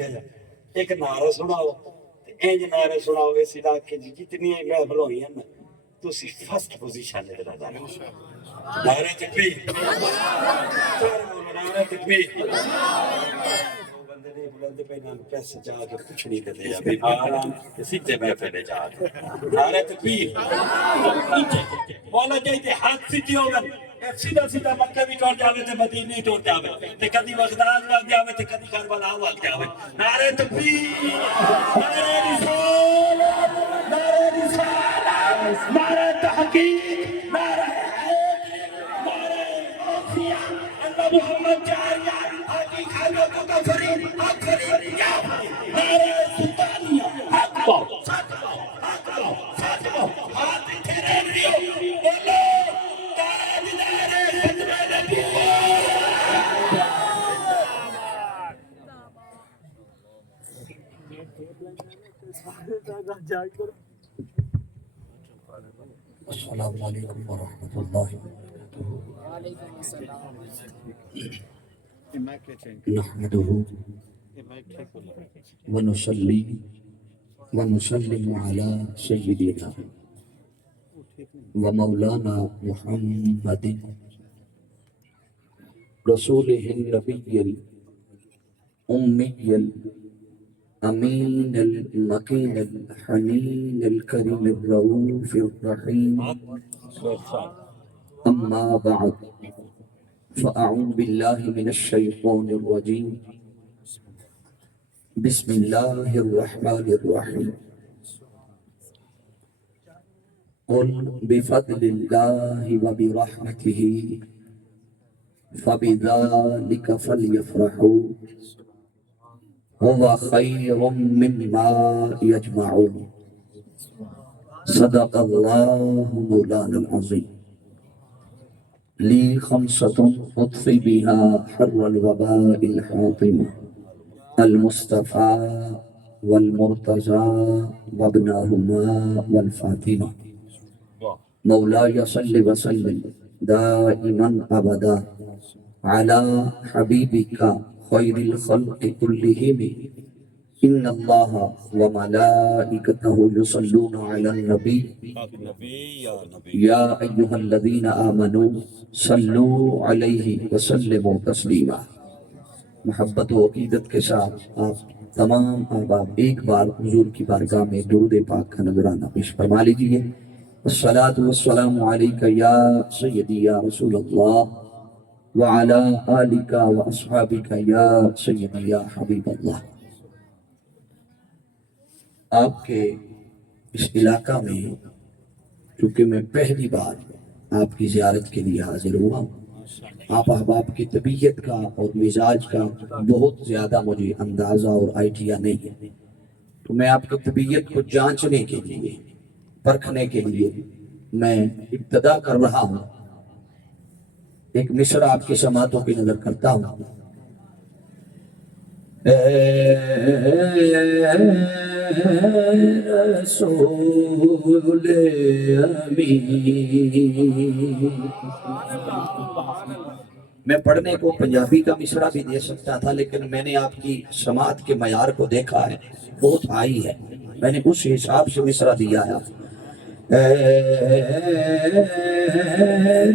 ایک نعرہ سناؤ انج نعرے سناؤ اس علاقے کی جتنی محفل ہوئی ہیں نا تسی فرسٹ پوزیشن تے رہا نعرہ تکبیر نعرہ تکبیر بندے نے بلند پہ نام پیسے جا کے کچھ نہیں دے دیا بیمار ہیں سیدھے محفل جا کے نعرہ تکبیر مولا چاہتے ہاتھ سیدھی ہوگا سیدھا سیدھا مکہ بھی ٹوٹ جاوے تے مدینے ہی ٹوٹ جاوے تے کدی بغداد وال جاوے تے کدی کربلا وال جاوے نعرہ تکبیر نعرہ رسالت نعرہ رسالت نعرہ تحقیق نعرہ نعرہ اوفیا اللہ محمد جاریہ حاجی خالو کو کفری آفری یا نعرہ سلطانیہ حق پاؤ ساتھ پاؤ حق پاؤ ساتھ پاؤ ہاتھ تیرے ریو بولو السلام علیکم ورحمۃ اللہ نحمده ونصلي ونسلم على سيدنا ومولانا محمد رسوله النبي الأمي الأمين المكين الحنين الكريم الرؤوف الرحيم أما بعد فأعوذ بالله من الشيطان الرجيم بسم الله الرحمن الرحيم قل بفضل الله وبرحمته فبذلك فليفرحوا هو خير مما يجمعون صدق الله مولانا العظيم لي خمسة أطفي بها حر الوباء الحاطمة المصطفى والمرتضى وابناهما والفاطمة مولاي صل وسلم دائما أبدا على حبيبك خير الخلق كلهم إن الله وملائكته يصلون على النبي يا أيها الذين آمنوا صلوا عليه وسلموا تسليما محبت و عقیدت کے ساتھ آپ تمام احباب ایک بار حضور کی بارگاہ میں درود پاک کا نذرانہ پیش فرما لیجئے الصلاة والسلام علیکہ یا سیدی یا رسول اللہ وعلا آلکہ واصحابکہ یا سیدی یا حبیب اللہ آپ کے اس علاقہ میں چونکہ میں پہلی بار آپ کی زیارت کے لیے حاضر ہوا ہوں آپ احباب کی طبیعت کا اور مزاج کا بہت زیادہ مجھے اندازہ اور آئیڈیا نہیں ہے تو میں آپ کی طبیعت کو جانچنے کے لیے پرکھنے کے لیے میں ابتدا کر رہا ہوں ایک مصرع آپ کی سماعتوں کی نظر کرتا ہوں رسول میں پڑھنے کو پنجابی کا مصرع بھی دے سکتا تھا لیکن میں نے آپ کی سماعت کے معیار کو دیکھا ہے بہت ہائی ہے میں نے اس حساب سے مصرع دیا ہے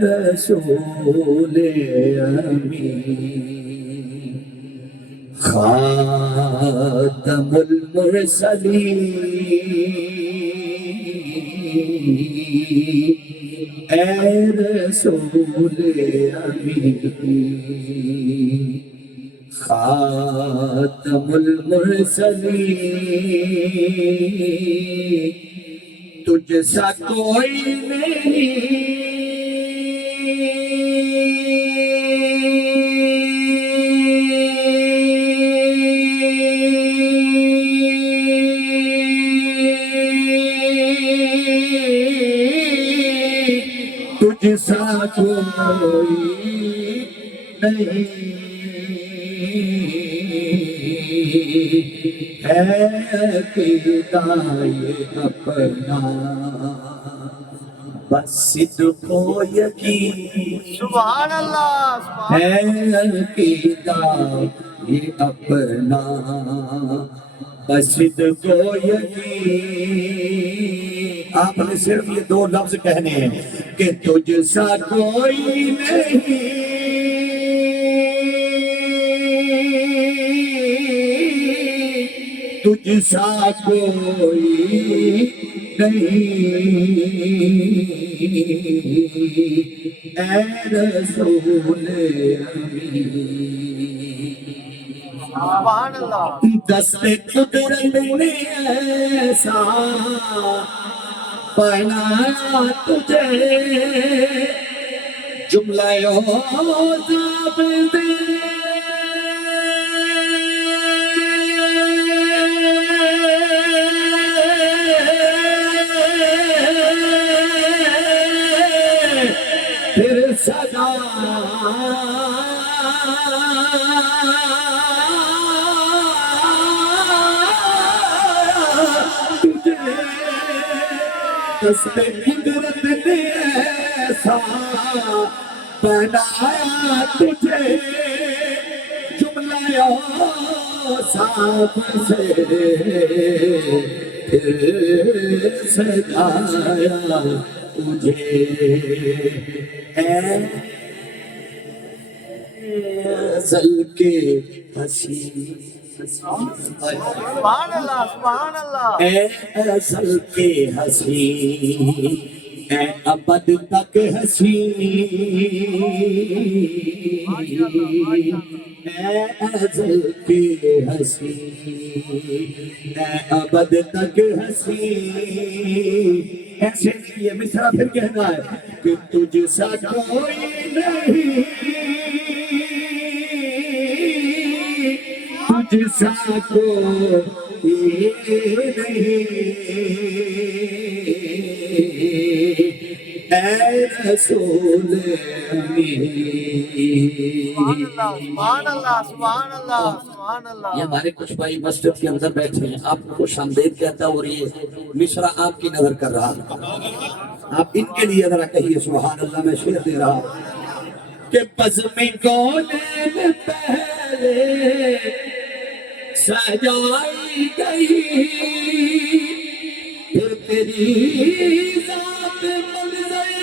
رسول امین خاتم المرسلین اے رسول امین خاتم المرسلین تجھ سا کوئی نہیں تجھ سا کوئی نہیں ہے کردائے اپنا بس صدق و یقین سبحان اللہ ہے کردائے یہ اپنا بسد کو یقین. آپ نے صرف یہ دو لفظ کہنے ہیں کہ تجھ سا کوئی نہیں، تجھ سا کوئی نہیں، اے رسول سبحان اللہ دست قدرت نے ایسا بنایا تجھے، جملہ اوصاف دے پھر سدا دست قدرت نے ایسا بنایا تجھے، جملہ اوصاف سے پھر سجایا تجھے، اے ازل کے حسین، سبحان اللہ سبحان اللہ اے ازل کے حسین، اے ابد تک حسین، اے ازل کے حسین، اے ابد تک حسین. ایسے یہ مصرع پھر کہنا ہے کہ تجھ سا کوئی نہیں، تجھ سا کوئی نہیں، اے رسول امین. سبحان اللہ سبحان اللہ سبحان اللہ. یہ ہمارے کچھ بھائی مسجد کے اندر بیٹھے ہیں، آپ کو خوش آمدید کہتا اور یہ مصرع آپ کی نظر کر رہا ہے. آپ ان کے لیے ذرا کہیے سبحان اللہ. میں شعر دے رہا ہوں کہ بزم کونین پہلے سجائی گئی، پھر تیری ذات بن گئی،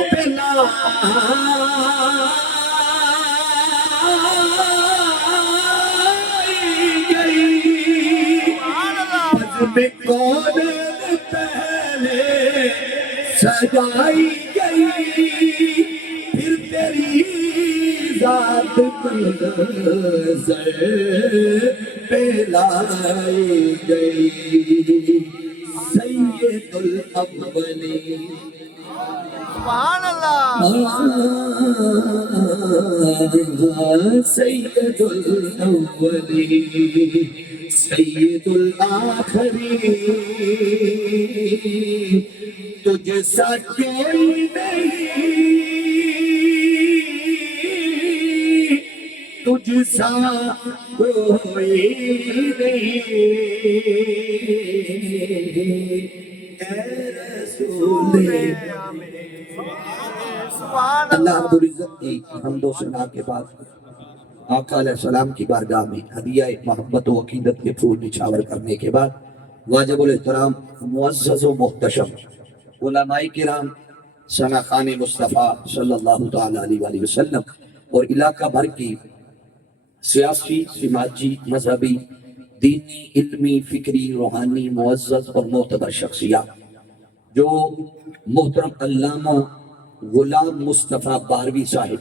بلا گئی. بزم کونین پہلے سجائی گئی، پھر تیری ذات منظر پہ لائی گئی. سید الاولین سبحان اللہ سید الاولین سید الآخرین، تجھ سا کوئی نہیں، تجھ سا کوئی نہیں، اے رسول. سبحان اللہ اللہ رب العزت کی حمد و ثنا کے بعد آقا علیہ السلام کی بارگاہ میں ہدیہ محبت و عقیدت کے پھول نچھاور کرنے کے بعد واجب الاحترام معزز و محتشم علماء کرام ثناخان مصطفیٰ صلی اللہ تعالیٰ علیہ وآلہ وسلم اور علاقہ بھر کی سیاسی، سماجی، مذہبی، دینی، علمی، فکری، روحانی، معزز اور معتبر شخصیات جو محترم علامہ غلام مصطفیٰ باروی صاحب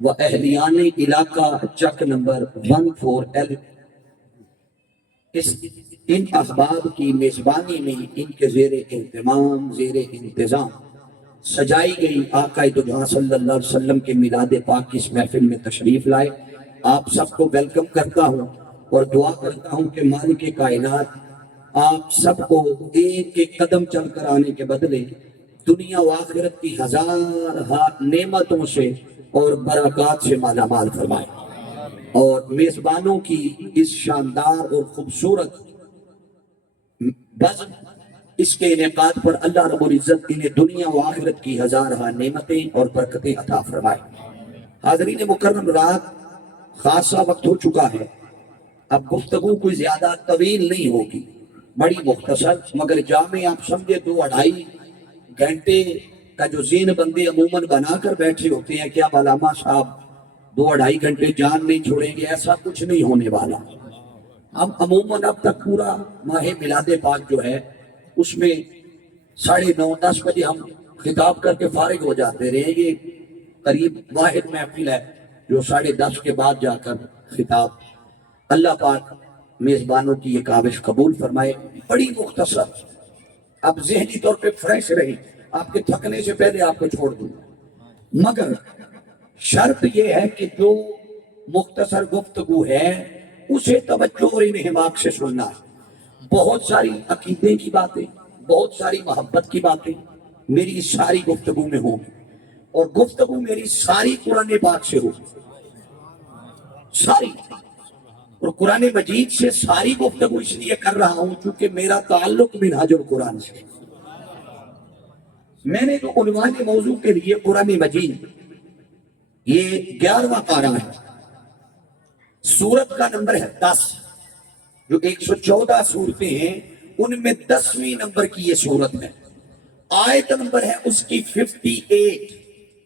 و اہلیان علاقہ چک نمبر 14L ان احباب کی میزبانی میں ان کے زیر اہتمام، زیر انتظام سجائی گئی آقا دو جہاں صلی اللہ علیہ وسلم کے میلاد پاک کی اس محفل میں تشریف لائے. آپ سب کو ویلکم کرتا ہوں اور دعا کرتا ہوں کہ مالک کائنات آپ سب کو ایک ایک قدم چل کر آنے کے بدلے دنیا و آخرت کی ہزار نعمتوں سے اور برکات سے مالا مال فرمائے، اور میزبانوں کی اس شاندار اور خوبصورت بزم اس کے انعقاد پر اللہ رب العزت انہیں دنیا و آخرت کی ہزارہ نعمتیں اور برکتیں عطا فرمائے۔ حاضرین مکرم، رات خاصا وقت ہو چکا ہے، اب گفتگو کوئی زیادہ طویل نہیں ہوگی، بڑی مختصر مگر جامع، آپ سمجھے 2-2.5 گھنٹے کا جو ذہن بندے عموماً بنا کر بیٹھے ہوتے ہیں، کیا علامہ صاحب 2-2.5 گھنٹے جان نہیں چھوڑیں گے، ایسا کچھ نہیں ہونے والا۔ ہم عموماً اب تک پورا ماہ میلاد پاک جو ہے اس میں 9:30-10 بجے ہم خطاب کر کے فارغ ہو جاتے رہے، یہ قریب واحد محفل ہے جو 10:30 کے بعد جا کر خطاب۔ اللہ پاک میزبانوں کی یہ کاوش قبول فرمائے، بڑی مختصر، اب ذہنی طور پہ فریش رہے، آپ کے تھکنے سے پہلے آپ کو چھوڑ دوں، مگر شرط یہ ہے کہ جو مختصر گفتگو ہے اسے توجہ اور انہماک سے سننا ہے۔ بہت ساری عقیدے کی باتیں، بہت ساری محبت کی باتیں میری ساری گفتگو میں ہوں، اور گفتگو میری ساری قرآن پاک سے ہو، ساری، اور قرآن مجید سے ساری گفتگو اس لیے کر رہا ہوں چونکہ میرا تعلق منہاج القرآن سے۔ میں نے جو عنوان موضوع کے لیے قرآن مجید، یہ 11واں پارہ ہے، سورت کا نمبر ہے 10، جو 114 سورتیں ہیں ان میں 10ویں نمبر کی یہ سورت ہے، آیت نمبر ہے اس کی 58،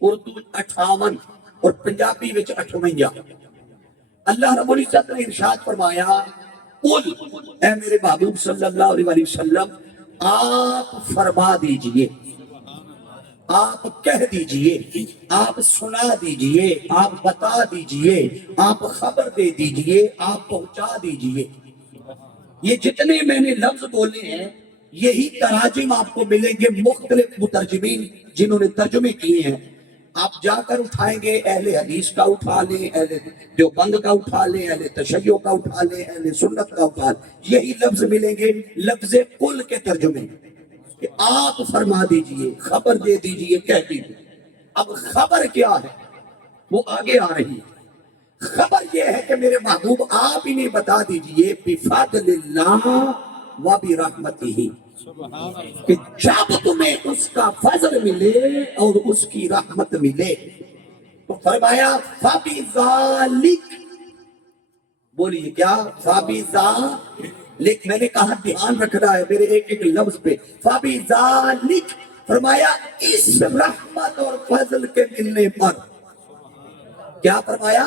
اردو 58 اور پنجابی وچ 58۔ اللہ رب العزت نے ارشاد فرمایا، قل، اے میرے محبوب صلی اللہ علیہ وسلم، آپ فرما دیجئے، آپ کہہ دیجئے، آپ سنا دیجئے، آپ بتا دیجئے، آپ خبر دے دیجئے، آپ پہنچا دیجئے۔ یہ جتنے میں نے لفظ بولے ہیں یہی تراجم آپ کو ملیں گے مختلف مترجمین جنہوں نے ترجمے کیے ہیں، آپ جا کر اٹھائیں گے، اہل حدیث کا اٹھا لیں، اہل دیوبند کا اٹھا لیں، اہل تشیع کا اٹھا لیں، اہل سنت کا اٹھا لیں، یہی لفظ ملیں گے لفظ قل کے ترجمے، کہ آپ فرما دیجئے، خبر دے دیجئے، کہہ دیجئے۔ اب خبر کیا ہے وہ آگے آ رہی ہے۔ خبر یہ ہے کہ میرے محبوب آپ انہیں بتا دیجئے، بفضل اللہ و برحمتہ، کہ جب تمہیں اس کا فضل ملے اور اس کی رحمت ملے، تو فرمایا فَبِذَالِكَ، بولیے کیا؟ فَبِذَالِكَ، میں نے کہا دھیان رکھنا ہے میرے ایک ایک لفظ پہ، فَبِذَالِكَ، فرمایا اس رحمت اور فضل کے ملنے پر، کیا فرمایا؟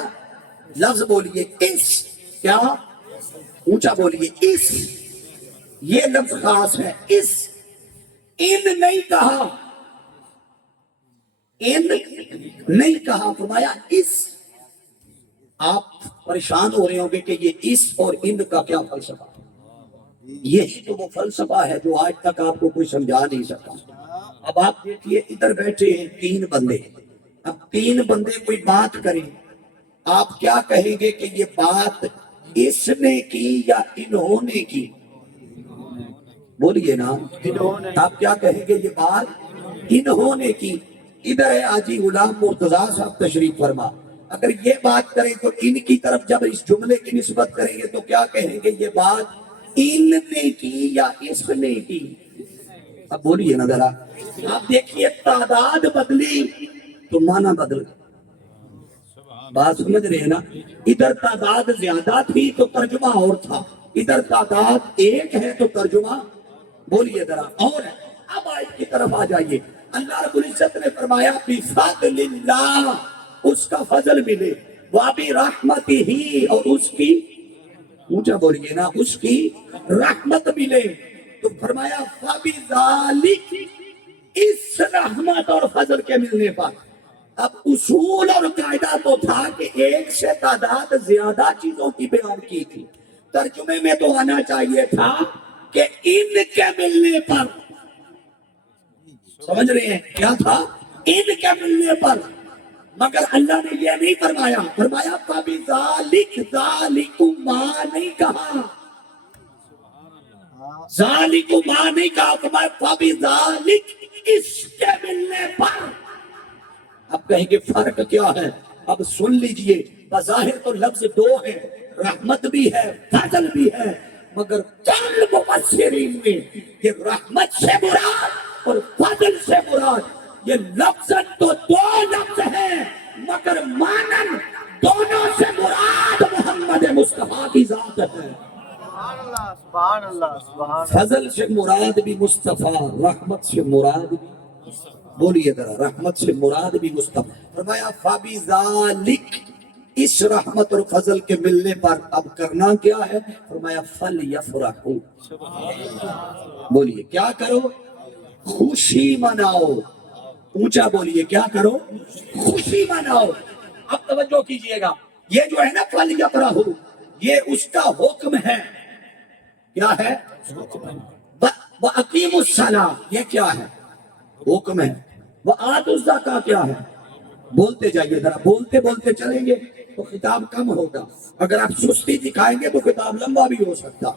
لفظ بولیے، اس، کیا؟ اونچا بولیے، اس، یہ لفظ خاص ہے، اس، ان نہیں کہا، ان نہیں کہا، فرمایا اس۔ آپ پریشان ہو رہے ہوں گے کہ یہ اس اور ان کا کیا فلسفہ ہے؟ یہی تو وہ فلسفہ ہے جو آج تک آپ کو کوئی سمجھا نہیں سکتا۔ اب آپ دیکھیے ادھر بیٹھے ہیں 3 بندے، اب 3 بندے کوئی بات کریں، آپ کیا کہیں گے کہ یہ بات اس نے کی یا انہوں نے کی؟ بولیے نا، آپ کیا کہیں گے؟ یہ بات انہوں نے کی۔ ادھر ہے حاجی غلام مرتضیٰ صاحب تشریف فرما، اگر یہ بات کریں تو ان کی طرف جب اس جملے کی نسبت کریں گے تو کیا کہیں گے؟ یہ بات ان نے کی یا اس نے کی؟ اب بولیے نا ذرا، آپ دیکھیے تعداد بدلی تو معنی بدل، بات سمجھ رہے ہیں نا؟ ادھر تعداد زیادہ تھی تو ترجمہ اور تھا، ادھر تعداد ایک ہے تو ترجمہ، بولیے ذرا، اور ہے۔ اب آیت کی طرف آ جائیے، اللہ رب العزت نے فرمایا بفضل اللہ، اس کا فضل ملے، وبرحمتہ، اور اس کی، اونچا بولیے نا، اس کی رحمت ملے، تو فرمایا فبذالک، اس رحمت اور فضل کے ملنے پر۔ اب اصول اور قاعدہ تو تھا کہ ایک سے تعداد زیادہ چیزوں کی بیان کی تھی، ترجمے میں تو آنا چاہیے تھا کہ ان کے ملنے پر، سمجھ رہے ہیں کیا تھا؟ ان کے ملنے پر، مگر اللہ نے یہ نہیں فرمایا، فرمایا فَبِذَالِكَ، ذَالِكُمَا نہیں کہا، ذَالِكُمَا نہیں کہا، فرمایا فَبِذَالِكَ، اس کے ملنے پر۔ اب کہیں گے فرق کیا ہے؟ اب سن لیجئے، بظاہر تو لفظ 2 ہے، رحمت بھی ہے، فضل بھی ہے، مگر کل مفسرین میں یہ رحمت سے مراد اور فضل سے مراد یہ لفظ تو دو لفظ ہیں مگر مانن دونوں سے مراد محمد مصطفیٰ کی ذات ہے. سبحان اللہ سبحان اللہ سبحان فضل سے مراد بھی مصطفیٰ, رحمت سے مراد بھی, بولیے ذرا, رحمت سے مراد بھی مصطفیٰ. فرمایا فَبِذَالِكَ, اس رحمت اور فضل کے ملنے پر اب کرنا کیا ہے؟ فرمایا فَلْيَفْرَحُوا, بولیے کیا کرو؟ خوشی مناؤ. اونچا بولیے کیا کرو؟ خوشی مناؤ. اب توجہ کیجئے گا, یہ جو ہے نا فَلْيَفْرَحُوا, یہ اس کا حکم ہے. کیا ہے؟ وَأَقِيمُوا الصَّلَاةَ, یہ کیا ہے؟ حکم ہے. وَآتُوا الزَّكَاةَ کیا ہے؟ بولتے جائیے ذرا, بولتے بولتے چلیں گے تو خطاب کم ہوگا, اگر آپ سستی دکھائیں گے تو خطاب لمبا بھی ہو سکتا.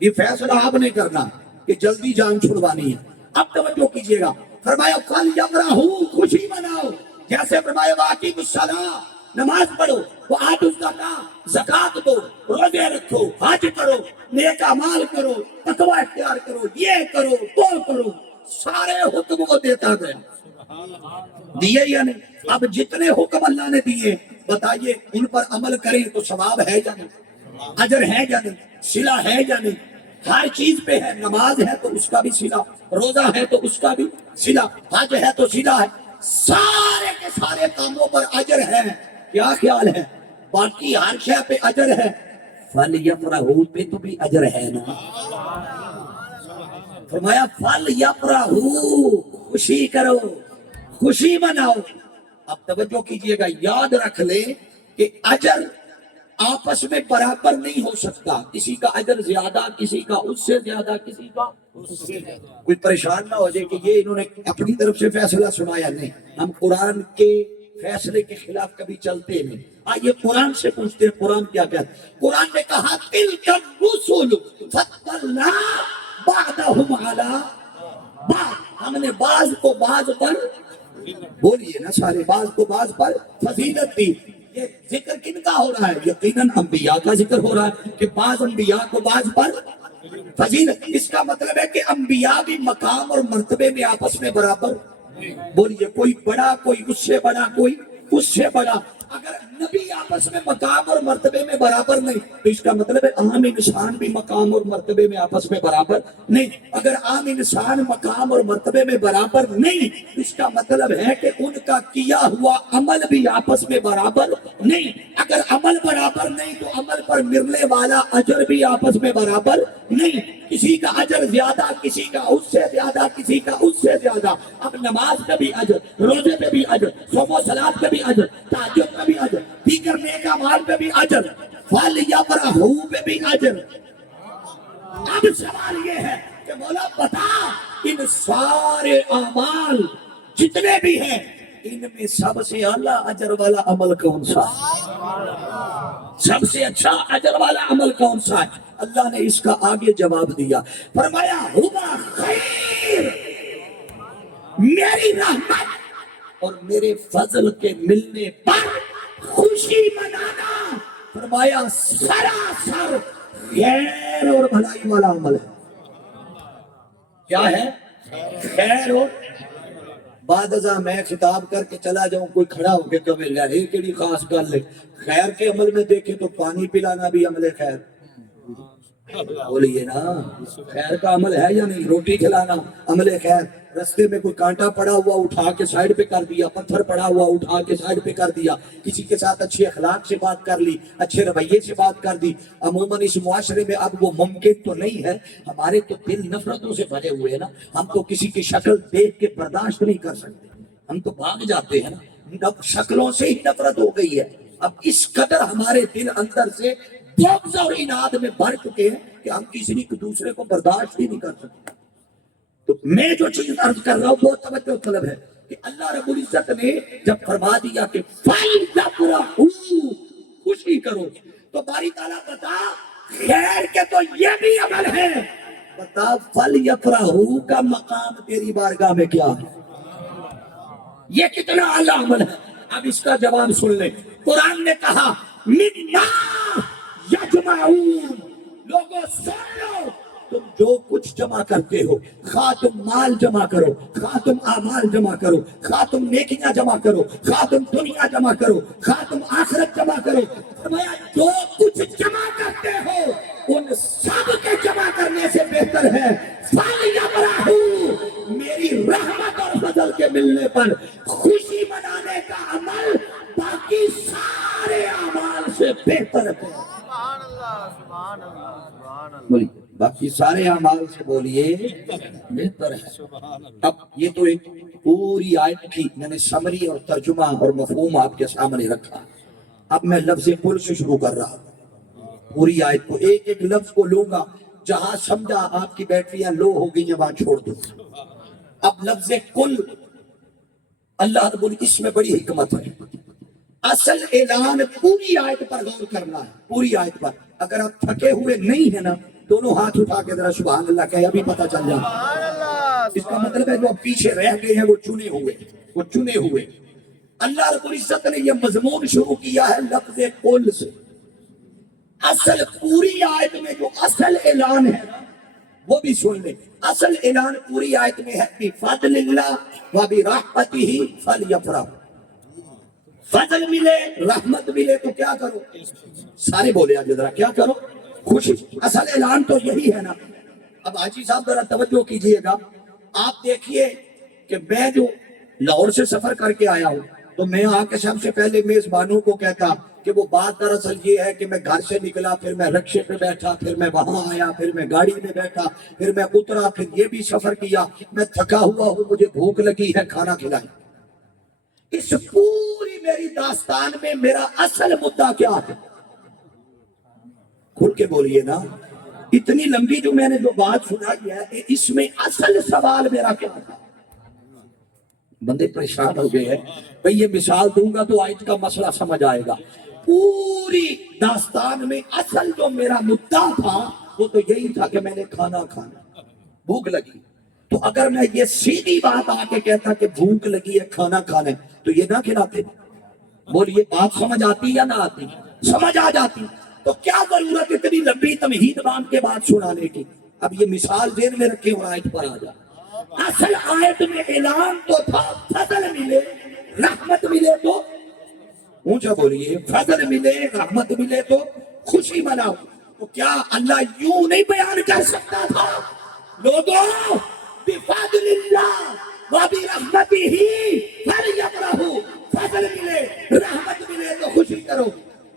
یہ فیصلہ آپ نے کرنا کہ جلدی جان چھڑوانی ہے. اب توجہ کیجئے گا, فرمایا فَلْيَفْرَحُوا, خوشی مناؤ. جیسے فرمایا وَأَقِيمُوا الصَّلَاةَ, نماز پڑھو. وَآتُوا الزَّكَاةَ, زکات دو, روزے رکھو, حج کرو, نیک اعمال کرو, تقوی اختیار کرو, یہ کرو وہ کرو. سارے حکم وہ دیتا گیا. دیے یا نہیں؟ اب جتنے حکم اللہ نے دیے بتائیے ان پر عمل کریں تو ثواب ہے یا نہیں, اجر ہے یا نہیں, صلہ ہے یا نہیں؟ ہر چیز پہ ہے. نماز ہے تو اس کا بھی صلہ, روزہ ہے تو اس کا بھی صلہ, حج ہے تو صلہ ہے. سارے کے سارے کاموں پر اجر ہے. کیا خیال ہے؟ باقی ہر شے پہ اجر ہے. فَلْيَفْرَحُوا پہ تو بھی اجر ہے نا. فرمایا فَلْيَفْرَحُوا, خوشی کرو, خوشی مناؤ. اب توجہ کیجئے گا, یاد رکھ لیں کہ اجر آپس میں برابر نہیں ہو سکتا. کسی کا اجر زیادہ, کسی کا اس سے زیادہ, کسی کا اس سے زیادہ. کوئی پریشان نہ ہو جائے کہ یہ انہوں نے اپنی طرف سے فیصلہ سنایا. نہیں, ہم قرآن کے فیصلے کے خلاف کبھی چلتے نہیں. آئیے قرآن سے پوچھتے ہیں قرآن کیا کہتا ہے. قرآن نے کہا تِلْكَ الرُّسُلُ فَضَّلْنَا بَعْضَهُمْ عَلَىٰ بَعْضٍ, ہم نے بعض کو بعض پر, بولیے نا سارے, بعض کو بعض پر فضیلت دی. یہ ذکر کن کا ہو رہا ہے؟ یقیناً انبیاء کا ذکر ہو رہا ہے کہ بعض انبیاء کو بعض پر فضیلت. اس کا مطلب ہے کہ انبیاء بھی مقام اور مرتبے میں آپس میں برابر. بولیے کوئی بڑا, کوئی اس سے بڑا, کوئی اس سے بڑا. اگر نبی آپس میں مقام اور مرتبے میں برابر نہیں تو اس کا مطلب ہے عام انسان بھی مقام اور مرتبے میں آپس میں برابر نہیں. اگر عام انسان مقام اور مرتبے میں برابر نہیں تو اس کا مطلب ہے کہ ان کا کیا ہوا عمل بھی آپس میں برابر نہیں. اگر عمل برابر نہیں تو عمل پر ملنے والا اجر بھی آپس میں برابر نہیں. کسی کا اجر زیادہ, کسی کا اس سے زیادہ, کسی کا اس سے زیادہ. اب نماز پہ بھی اجر, روزے پہ بھی اجر, صوم و صلات پہ بھی اجر, تہجد پہ بھی اجر, دیگر نیک اعمال پہ بھی اجر, فَلْيَفْرَحُوا پہ بھی اجر. اب سوال یہ ہے کہ مولا بتا ان سارے اعمال جتنے بھی ہیں ان میں سب سے اعلیٰ اجر والا عمل کون سا ہے؟ سب سے اچھا اجر والا عمل کون سا ہے؟ اللہ نے اس کا آگے جواب دیا. فرمایا ہوا خیر, میری رحمت اور میرے فضل کے ملنے پر خوشی منانا. فرمایا سراسر خیر اور بھلائی والا عمل ہے. کیا ہے؟ خیر اور. بعد ازاں میں خطاب کر کے چلا جاؤں, کوئی کھڑا ہو کے کبھی لہے کیڑی خاص گل ہے. خیر کے عمل میں دیکھیں تو پانی پلانا بھی عمل خیر. بولیے نا, خیر کا عمل ہے یا نہیں؟ روٹی کھلانا عمل خیر. رستے میں کوئی کانٹا پڑا ہوا اٹھا کے سائڈ پہ کر دیا, پتھر پڑا ہوا اٹھا کے سائڈ پہ کر دیا, کسی کے ساتھ اچھے اخلاق سے بات کر لی, اچھے رویے سے بات کر دی. عموماً اس معاشرے میں اب وہ ممکن تو نہیں ہے. ہمارے تو دل نفرتوں سے بھرے ہوئے ہیں نا. ہم تو کسی کی شکل دیکھ کے برداشت نہیں کر سکتے, ہم تو بھاگ جاتے ہیں نا. اب شکلوں سے ہی نفرت ہو گئی ہے. اب اس قدر ہمارے دل اندر سے بغض اور اناد میں بھر چکے ہیں کہ ہم کسی ایک دوسرے کو برداشت ہی نہیں کر سکتے. تو میں جو چیز عرض کر رہا ہوں وہ توجہ طلب ہے کہ اللہ رب العزت نے جب فرما دیا کہ فَلْيَفْرَحُوا, خوشی کرو, تو باری تعالیٰ بتا خیر کے تو یہ بھی عمل ہے. بتا فَلْيَفْرَحُوا کا مقام تیری بارگاہ میں کیا ہے؟ یہ کتنا اعلیٰ عمل ہے. اب اس کا جواب سن لیں. قرآن نے کہا مِنَّا یجمعون, لوگوں سن لو، تم جو کچھ جمع کرتے ہو، خواہ تم مال جمع کرو، خواہ تم اعمال جمع کرو، خواہ تم نیکیاں جمع کرو، خواہ تم دنیا جمع کرو، خواہ تم آخرت جمع کرو، فرمایا جو کچھ جمع کرتے ہو ان سب کے جمع کرنے سے بہتر ہے فَلْيَفْرَحُوا، میری رحمت اور فضل کے ملنے پر خوشی منانے کا عمل باقی سارے اعمال سے بہتر ہے۔ سبحان اللہ سبحان اللہ سبحان اللہ۔ بولیے باقی سارے اعمال سے بولیے بہتر ہے۔ اب یہ تو ایک پوری آیت کی میں نے سمری اور ترجمہ اور مفہوم آپ کے سامنے رکھا۔ اب میں لفظ کل سے شروع کر رہا ہوں، پوری آیت کو ایک ایک لفظ کو لوں گا، جہاں سمجھا آپ کی بیٹریاں لو ہو گئی ہیں وہاں چھوڑ دوں۔ اب لفظ کل اللہ رب اس میں بڑی حکمت ہے۔ اصل اعلان پوری آیت پر غور کرنا ہے، پوری آیت پر۔ اگر آپ تھکے ہوئے نہیں ہیں نا، دونوں ہاتھ اٹھا کے ذرا سبحان اللہ کہے، ابھی پتہ چل جائے۔ سبحان اللہ اس کا مطلب ہے جو اب پیچھے رہ گئے ہیں وہ چنے ہوئے، وہ چنے ہوئے۔ اللہ رب العزت نے یہ مضمون شروع کیا ہے لفظ قل سے۔ اصل پوری آیت میں جو اصل اعلان ہے وہ بھی سن لیں۔ اصل اعلان پوری آیت میں ہے بِفَضْلِ اللَّهِ وَبِرَحْمَتِهِ فَلْيَفْرَحُوا، فضل ملے رحمت ملے تو کیا کرو؟ سارے بولے آج ذرا کیا کرو؟ خوشی۔ اصل اعلان تو یہی ہے نا۔ اب حاجی صاحب ذرا توجہ کیجئے گا، آپ دیکھیے کہ میں جو لاہور سے سفر کر کے آیا ہوں تو میں آ کے سب سے پہلے میزبانوں کو کہتا کہ وہ بات دراصل یہ ہے کہ میں گھر سے نکلا، پھر میں رکشے پہ بیٹھا، پھر میں وہاں آیا، پھر میں گاڑی میں بیٹھا، پھر میں اترا، پھر یہ بھی سفر کیا، میں تھکا ہوا ہوں، مجھے بھوک لگی ہے، کھانا کھلائیں۔ اس پوری میری داستان میں میرا اصل مدعا کیا ہے؟ کھل کے بولیے نا، اتنی لمبی جو میں نے جو بات سنائی ہے اس میں اصل سوال میرا کیا تھا؟ بندے پریشان ہو گئے ہیں بھئی، یہ مثال دوں گا تو آیت کا مسئلہ سمجھ آئے گا۔ پوری داستان میں اصل جو میرا مدعا تھا وہ تو یہی تھا کہ میں نے کھانا کھانا، بھوک لگی۔ تو اگر میں یہ سیدھی بات آ کے کہتا کہ بھوک لگی ہے کھانا کھانے، تو یہ نہ کھلاتے؟ بولیے بات سمجھ آتی یا نہ آتی؟ سمجھ آ جاتی۔ تو کیا ضرورت اتنی لمبی تمہید باندھ کے بات سنانے کی؟ اب یہ مثال ذہن میں رکھے اور آیت پر آ جا۔ اصل آیت میں اعلان تو تھا فضل ملے رحمت ملے تو، اونچا بولیے، فضل ملے رحمت ملے تو خوشی مناؤ۔ تو کیا اللہ یوں نہیں بیان کر سکتا تھا لوگوں بفضل اللہ وبرحمتہ فلیفرحوا، فضل ملے رحمت ملے تو خوشی کرو؟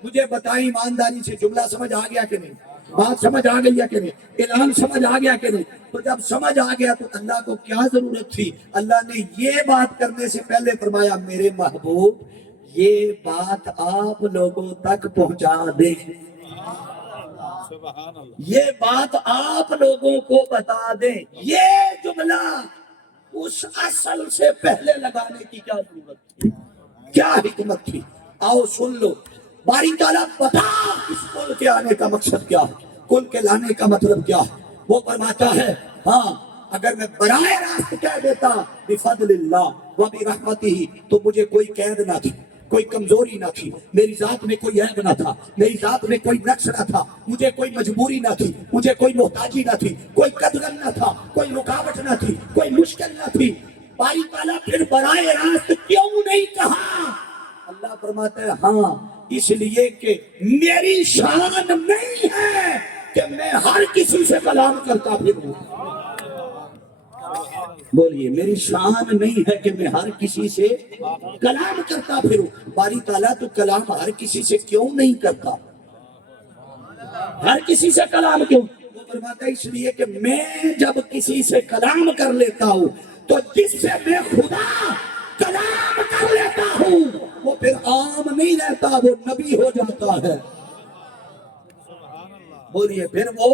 مجھے بتائیں ایمانداری سے، جملہ سمجھ آ گیا کہ نہیں؟ بات سمجھ آ گئی ہے کہ نہیں؟ اعلان سمجھ آ گیا کہ نہیں؟ تو جب سمجھ آ گیا تو اللہ کو کیا ضرورت تھی؟ اللہ نے یہ بات کرنے سے پہلے فرمایا میرے محبوب یہ بات آپ لوگوں تک پہنچا دیں، یہ بات آپ لوگوں کو بتا دیں۔ یہ جملہ اس اصل سے پہلے لگانے کی کیا ضرورت تھی؟ کیا حکمت تھی؟ آؤ سن لو۔ باری تعالیٰ بتا اس کل کے آنے کا مقصد کیا ہے، کل کے لانے کا مطلب کیا ہے۔ وہ فرماتا ہے ہاں اگر میں براہ راست کہہ دیتا بفضل اللہ وبرحمتہ تو مجھے کوئی قید نہ تھی، کوئی کمزوری نہ تھی، میری ذات میں کوئی عیب نہ تھا، میری ذات میں کوئی نقص نہ تھا، مجھے کوئی مجبوری نہ تھی، مجھے کوئی محتاجی نہ تھی، کوئی قدغن نہ تھا، کوئی رکاوٹ نہ تھی، کوئی مشکل نہ تھی۔ باری تعالیٰ پھر براہ راست کیوں نہیں کہا؟ اللہ فرماتا ہے ہاں اس لیے کہ میری شان نہیں ہے کہ میں ہر کسی سے کلام کرتا پھروں۔ بولیے میری شان نہیں ہے کہ میں ہر کسی سے کلام کرتا پھروں۔ باری تعالیٰ تو کلام ہر کسی سے کیوں نہیں کرتا؟ ہر کسی سے کلام کیوں؟ وہ فرماتا ہے اس لیے کہ میں جب کسی سے کلام کر لیتا ہوں تو جس سے میں خدا کلام کر لیتا ہوں وہ پھر عام نہیں رہتا، وہ نبی ہو جاتا ہے۔ بولیے پھر وہ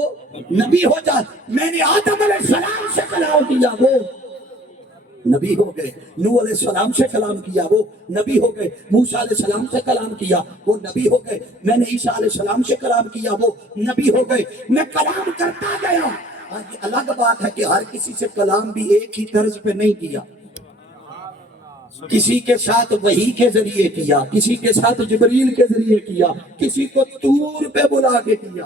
نبی ہو جاتا۔ میں نے آدم علیہ السلام سے کلام کیا وہ نبی ہو گئے، نوح علیہ السلام سے کلام کیا وہ نبی ہو گئے، موسیٰ علیہ السلام سے کلام کیا وہ نبی ہو گئے، میں نے عیسیٰ علیہ السلام سے کلام کیا وہ نبی ہو گئے۔ میں کلام کرتا گیا۔ یہ الگ بات ہے کہ ہر کسی سے کلام بھی ایک ہی طرز پہ نہیں کیا، کسی کے ساتھ وحی کے ذریعے کیا، کسی کے ساتھ جبریل کے ذریعے کیا، کسی کو طور پہ بلا کے کیا۔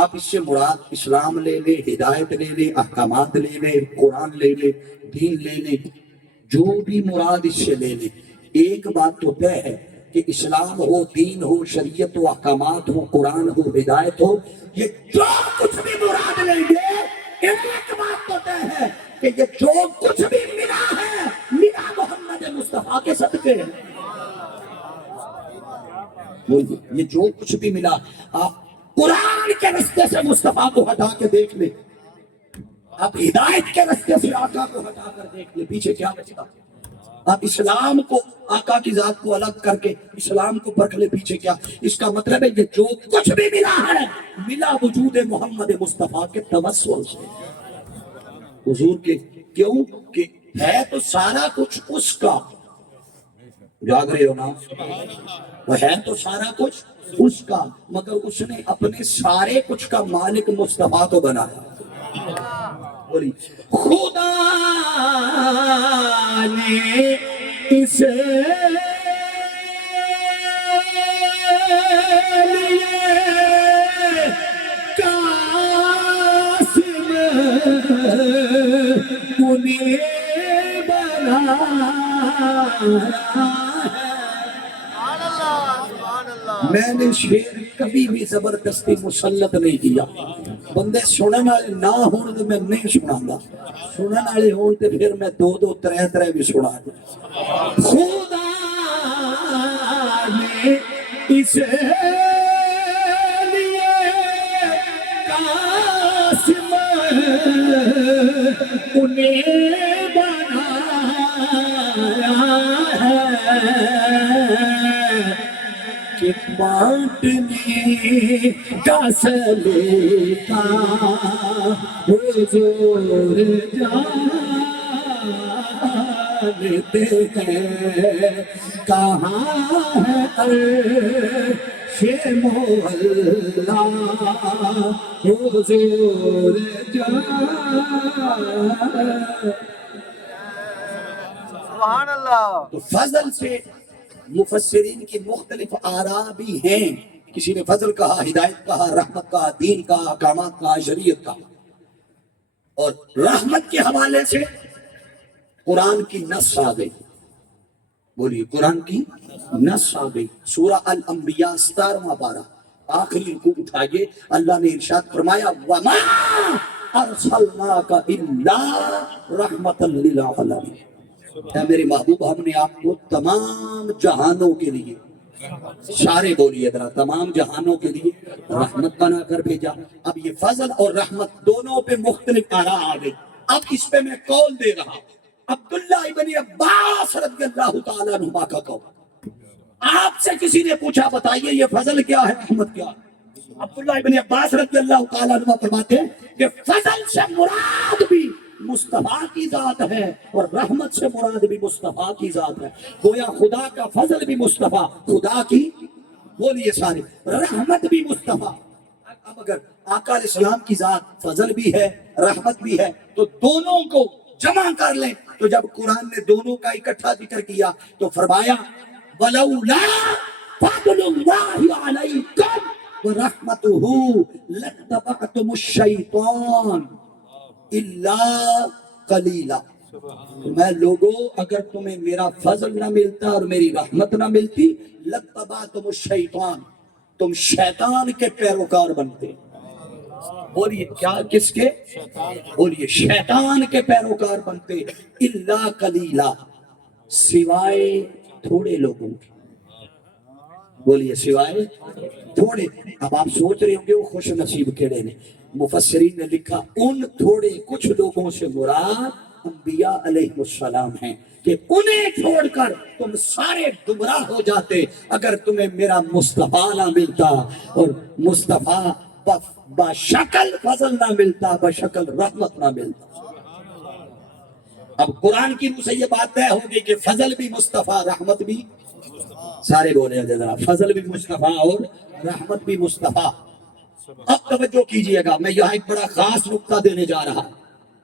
آپ اس سے مراد اسلام لے لیں، ہدایت لے لیں، احکامات لے لیں، قرآن لے لیں، دین لے لیں، جو بھی مراد اس سے لے لیں، ایک بات تو طے ہے کہ اسلام ہو، دین ہو، شریعت ہو، احکامات ہو، قرآن ہو، ہدایت ہو، یہ جو کچھ بھی مراد لیں گے، ایک بات تو طے ہے کہ یہ جو کچھ بھی ملا ہے، ملا محمد مصطفیٰ کے صدقے ہے۔ بولیے، یہ جو کچھ بھی ملا، آپ قرآن کے رستے سے مصطفیٰ کو ہٹا کے دیکھ لیں، آپ ہدایت کے رستے سے آقا کو ہٹا کر دیکھ لیں، پیچھے کیا بچتا؟ آپ اسلام کو، آقا کی ذات کو الگ کر کے اسلام کو پرکھ لیں، پیچھے کیا؟ اس کا مطلب ہے یہ جو کچھ بھی ملا ہے، ملا وجود محمد مصطفیٰ کے توسل سے، حضور کے۔ کیوں کہ ہے تو سارا کچھ اس کا، جاگ رہے ہو نا؟ وہ ہے تو سارا کچھ اس کا، مگر اس نے اپنے سارے کچھ کا مالک مصطفیٰ کو بنایا۔ بولی، خدا نے اسے لیے قاسم انہیں بنایا۔ میں نے شعر کبھی بھی زبردستی مسلط نہیں کیا، بندے سنن والے نہ ہون تو میں نہیں سناؤں، سنن والے ہون تو پھر میں دو دو ترے ترے بھی سنا دوں۔ خدا نے اسے لیے قاسم انہیں بنایا ہے کہ بانٹنے کا سلیقہ حضور جانتے ہیں، کہاں ہے عرش مولا حضور سبحان اللہ۔ تو فضل سے مفسرین کی مختلف آراء بھی ہیں، کسی نے فضل کہا، ہدایت کہا، رحمت کہا، دین کہا، احکامات کہا، شریعت کہا۔ اور رحمت کے حوالے سے قرآن کی نص آ گئی، بولیے قرآن کی نص آ گئی، سورہ الانبیاء 17واں پارہ آخری رکوع اٹھائیے، اللہ نے ارشاد فرمایا وَمَا أَرْسَلْنَاكَ إِلَّا رَحْمَةً لِلْعَالَمِينَ، اے میرے محبوب ہم نے آپ کو تمام جہانوں کے لیے، سارے بولیے ذرا، تمام جہانوں کے لیے رحمت بنا کر بھیجا۔ اب یہ فضل اور رحمت دونوں پہ مختلف آراء آ گئی، اب اس پہ میں قول دے رہا ہوں۔ عبداللہ ابن عباس رضی اللہ تعالیٰ عنہما کا قول، آپ سے کسی نے پوچھا بتائیے یہ فضل کیا ہے، رحمت کیا ہے؟ عبداللہ ابن عباس رضی اللہ تعالیٰ عنہ فرماتے ہیں کہ فضل سے مراد بھی مصطفیٰ کی ذات ہے اور رحمت سے مراد بھی مصطفیٰ کی ذات ہے، گویا خدا کا فضل بھی مصطفیٰ، خدا کی بولیے سارے رحمت بھی مصطفیٰ۔ اب اگر آقا علیہ السلام کی ذات فضل بھی ہے، رحمت بھی ہے، تو دونوں کو جمع کر لیں، تو جب قرآن نے دونوں کا اکٹھا ذکر کیا تو فرمایا وَلَوْلَا فَضْلُ اللَّهِ عَلَيْكُمْ وَرَحْمَتُهُ لَاتَّبَعْتُمُ الشَّيْطَانَ إِلَّا قَلِيلًا۔ میں لوگوں اگر تمہیں میرا فضل نہ ملتا اور میری رحمت نہ ملتی لَاتَّبَعْتُمُ الشَّيْطَانَ، تم شیطان کے پیروکار بنتے۔ بولیے کیا، کس کے؟ بولیے شیطان کے پیروکار بنتے، الا قلیلا، سوائے تھوڑے لوگوں کے، بولیے سوائے تھوڑے۔ اب آپ سوچ رہے ہوں گے وہ خوش نصیب کیڑے نے، مفسرین نے لکھا ان تھوڑے کچھ لوگوں سے مراد انبیاء علیہ السلام ہیں کہ انہیں چھوڑ کر تم سارے گمراہ ہو جاتے اگر تمہیں میرا مصطفیٰ نہ ملتا، اور مصطفیٰ بشکل فضل نہ ملتا، بشکل رحمت نہ ملتا۔ اب قرآن کی روح سے یہ بات طے ہوگی کہ فضل بھی مصطفیٰ، رحمت بھی، سارے بولے ذرا، فضل بھی مصطفیٰ اور رحمت بھی مصطفیٰ۔ اب توجہ کیجئے گا، میں یہاں ایک بڑا خاص نقطہ دینے جا رہا ہوں۔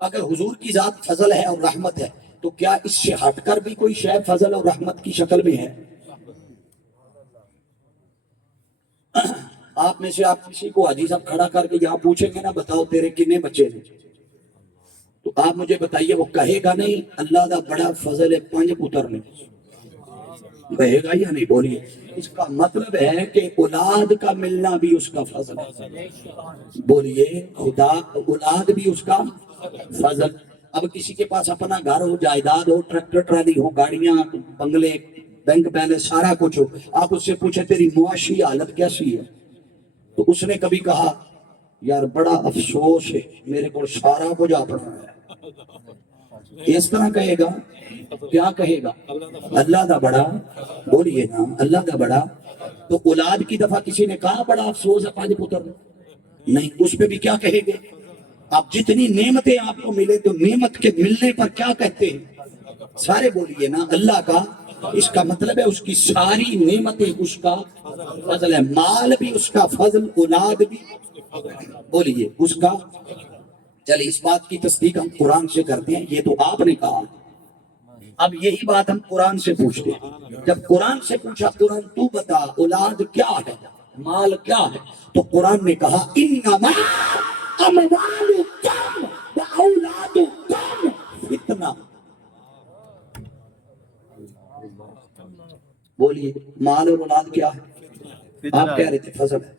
اگر حضور کی ذات فضل ہے اور رحمت ہے تو کیا اس سے ہٹ کر بھی کوئی شے فضل اور رحمت کی شکل میں ہے؟ آپ میں سے آپ کسی کو حاجی صاحب کھڑا کر کے یہاں پوچھیں گے نا بتاؤ تیرے کتنے بچے ہیں، تو آپ مجھے بتائیے وہ کہے گا نہیں اللہ دا بڑا فضل ہے 5 پتر نے؟ کہے گا یا نہیں؟ بولیے۔ اس کا مطلب ہے کہ اولاد کا ملنا بھی اس کا فضل ہے۔ بولیے خدا اولاد بھی اس کا فضل۔ اب کسی کے پاس اپنا گھر ہو، جائیداد ہو، ٹریکٹر ٹرالی ہو، گاڑیاں، بنگلے، بینک بیلنس، سارا کچھ ہو، آپ اس سے پوچھیں تیری معاشی حالت کیسی ہے، تو اس نے کبھی کہا یار بڑا افسوس ہے میرے کو سارا کچھ اپنا ہے، اس طرح کہے گا؟ کیا کہے گا؟ اللہ دا بڑا، بولیے نا اللہ دا بڑا۔ تو اولاد کی دفعہ کسی نے کہا بڑا افسوس ہے 5 پتر نہیں، اس پہ بھی کیا کہے گے؟ آپ جتنی نعمتیں آپ کو ملے تو نعمت کے ملنے پر کیا کہتے ہیں؟ سارے بولیے نا اللہ کا۔ اس کا مطلب ہے اس کی ساری نعمتیں اس کا فضل ہے، مال بھی اس کا فضل، اولاد بھی، بولیے اس کا۔ چلے اس بات کی تصدیق ہم قرآن سے کرتے ہیں، یہ تو آپ نے کہا، اب یہی بات ہم قرآن سے پوچھتے ہیں۔ جب قرآن سے پوچھا قرآن تو بتا اولاد کیا ہے، مال کیا ہے، تو قرآن نے کہا انما اموالکم واولادکم فتنہ۔ بولیے مال اور اولاد کیا ہے؟ آپ کہہ رہے تھے فضل ہے،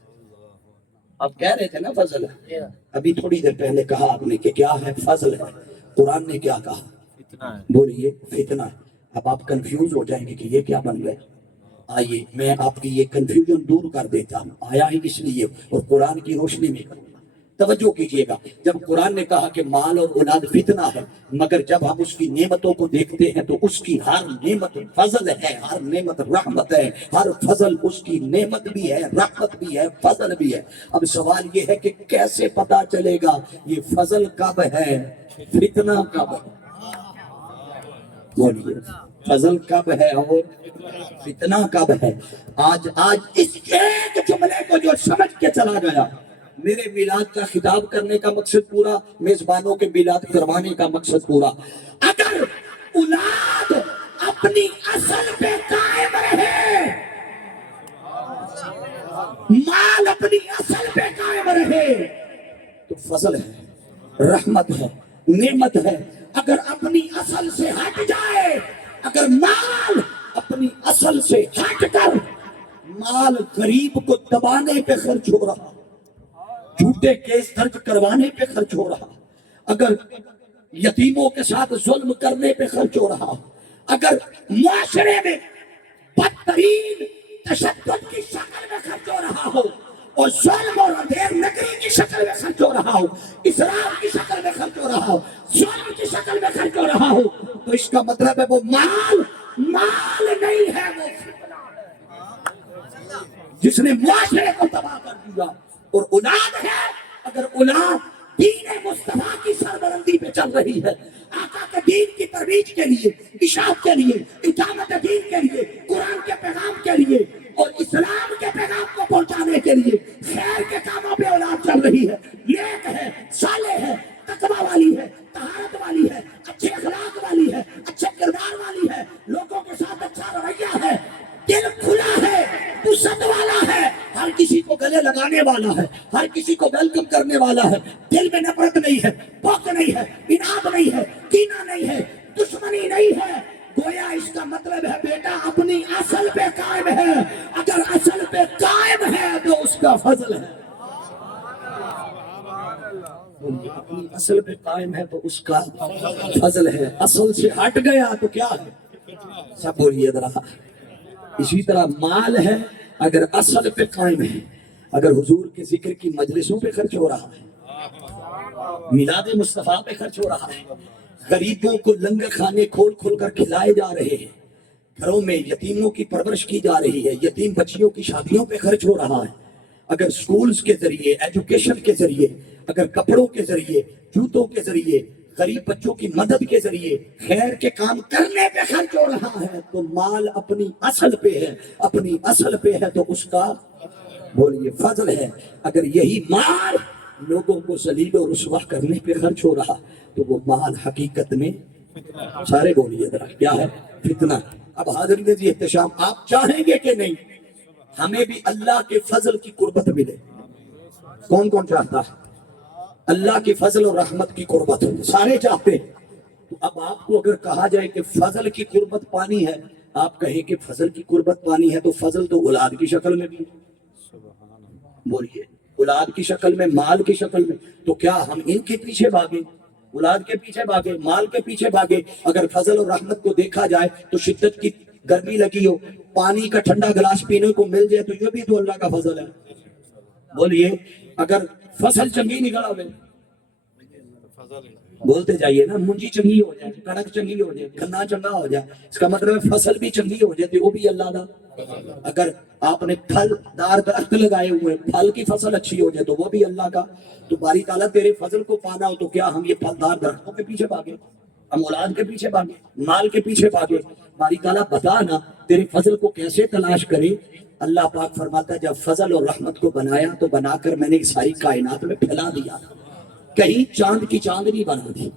آپ کہہ رہے تھے نا فضل ہے، ابھی تھوڑی دیر پہلے کہا آپ نے کہ کیا ہے؟ فضل ہے۔ قرآن نے کیا کہا؟ بولیے فتنہ۔ اب آپ کنفیوز ہو جائیں گے کہ یہ کیا بن گئے، آئیے میں آپ کی یہ کنفیوژن دور کر دیتا ہوں، آیا ہی اس لیے اور قرآن کی روشنی میں کروں گا۔ توجہ کیجئے گا، جب قرآن نے کہا کہ مال اور اولاد فتنہ ہے، مگر جب ہم اس کی نعمتوں کو دیکھتے ہیں تو اس کی ہر نعمت فضل ہے، ہر نعمت رحمت ہے، ہر فضل اس کی نعمت بھی ہے، رحمت بھی ہے، فضل بھی ہے۔ اب سوال یہ ہے کہ کیسے پتا چلے گا یہ فضل کب ہے، فتنہ کب ہے؟ بولیے فضل کب ہے اور فتنہ کب ہے؟ آج اس ایک جملے کو جو سمجھ کے چلا گیا، میرے میلاد کا خطاب کرنے کا مقصد پورا، میزبانوں کے میلاد کروانے کا مقصد پورا۔ اگر اولاد اپنی اصل پہ قائم رہے، مال اپنی اصل پہ قائم رہے تو فضل ہے، رحمت ہے، نعمت ہے۔ اگر اپنی اصل سے ہٹ جائے، اگر مال اپنی اصل سے ہٹ کر مال غریب کو دبانے پہ خرچ ہو رہا، جھوٹے کیس درج کروانے پہ خرچ ہو رہا، اگر یتیموں کے ساتھ ظلم کرنے پہ خرچ ہو رہا، اگر معاشرے میں بدترین تشدد کی شکل میں خرچ ہو رہا ہو، اور ظلم اور اندھیر نگری کی شکل میں خرچ ہو رہا ہو، اسراف کی شکل میں خرچ ہو رہا ہو، ظلم کی شکل میں خرچ ہو رہا ہو، تو اس کا مطلب ہے وہ مال نہیں ہے، وہ فتنہ ہے جس نے معاشرے کو تباہ کر دیا۔ اور اولاد ہے، اگر اولاد دین مصطفیٰ کی سربلندی پہ چل رہی ہے، آقا کے دین کی ترویج کے لیے، اشاعت کے لیے، اقامت دین کے لیے، قرآن کے پیغام کے لیے اور اسلام کے پیغام کو پہنچانے کے لیے خیر کے کاموں پہ اولاد چل رہی ہے، نیک ہے، صالح ہے، تقویٰ والی ہے، طہارت والی ہے، اچھے اخلاق والی ہے، اچھے کردار والی ہے، لوگوں کے ساتھ اچھا رویہ ہے، دل کھلا ہے، وسعت والا ہے، ہر کسی کو گلے لگانے والا ہے، ہر کسی کو ویلکم کرنے والا ہے، دل میں نفرت نہیں ہے، بغض نہیں ہے، اناد نہیں ہے، کینہ نہیں ہے، دشمنی نہیں ہے۔ گویا اس کا مطلب ہے بیٹا اپنی اصل پہ قائم ہے، اگر اصل پہ قائم ہے تو اس کا فضل ہے، اپنی اصل پہ قائم ہے تو اس کا فضل ہے، اصل سے ہٹ گیا تو کیا ہے؟ سب بولیے ذرا۔ اسی طرح مال ہے، اگر اصل پہ قائم ہے، اگر حضور کے ذکر کی مجلسوں پہ خرچ ہو رہا ہے، میلاد مصطفیٰ پہ خرچ ہو رہا ہے، غریبوں کو لنگر کھانے کھول کھول کر کھلائے جا رہے ہیں، گھروں میں یتیموں کی پرورش کی جا رہی ہے، یتیم بچیوں کی شادیوں پہ خرچ ہو رہا ہے، اگر سکولز کے ذریعے، ایجوکیشن کے ذریعے، اگر کپڑوں کے ذریعے، جوتوں کے ذریعے، غریب بچوں کی مدد کے ذریعے خیر کے کام کرنے پہ خرچ ہو رہا ہے، تو مال اپنی اصل پہ ہے، اپنی اصل پہ ہے تو اس کا بولیے فضل ہے۔ اگر یہی مال لوگوں کو ذلیل و رسوا کرنے پہ خرچ ہو رہا تو وہ مال حقیقت میں، سارے بولیے ذرا کیا ہے؟ فتنہ۔ اب حاضرین جی احتشام، آپ چاہیں گے کہ نہیں ہمیں بھی اللہ کے فضل کی قربت ملے. کون کون چاہتا ہے اللہ کی فضل اور رحمت کی قربت؟ سارے چاہتے ہیں. تو اب آپ کو اگر کہا جائے کہ فضل کی قربت پانی ہے، آپ کہیں کہ فضل کی قربت پانی ہے، تو فضل تو اولاد کی شکل میں بھی بولیے، اولاد کی شکل میں، مال کی شکل میں. تو کیا ہم ان کے پیچھے بھاگیں، اولاد کے پیچھے بھاگے، مال کے پیچھے بھاگے؟ اگر فضل اور رحمت کو دیکھا جائے تو شدت کی گرمی لگی ہو، پانی کا ٹھنڈا گلاس پینے کو مل جائے تو یہ بھی تو اللہ کا فضل ہے. بولیے، اگر فصل چنگی نکل آوے، بولتے جائیے نا، منجی چنگی ہو جائے، کڑک چنگی ہو جائے، گنا چنگا ہو جائے، اس کا مطلب ہے فصل بھی چنگی ہو جائے تو وہ بھی اللہ کا. اگر آپ نے پھل دار درخت لگائے ہوئے، پھل کی فصل اچھی ہو جائے تو وہ بھی اللہ کا. تو باری تعالیٰ تیرے فضل کو پانا ہو تو کیا ہم یہ پھلدار درختوں کے پیچھے بھاگے، ہم اولاد کے پیچھے بھاگے، مال کے پیچھے بھاگے؟ باری تعالیٰ بتا نا تیرے فضل کو کیسے تلاش کرے. اللہ پاک فرماتا ہے جب فضل اور رحمت کو بنایا تو بنا کر میں نے ساری کائنات میں پھیلا دیا. کہیں چاند کی چاندنی بنا دی،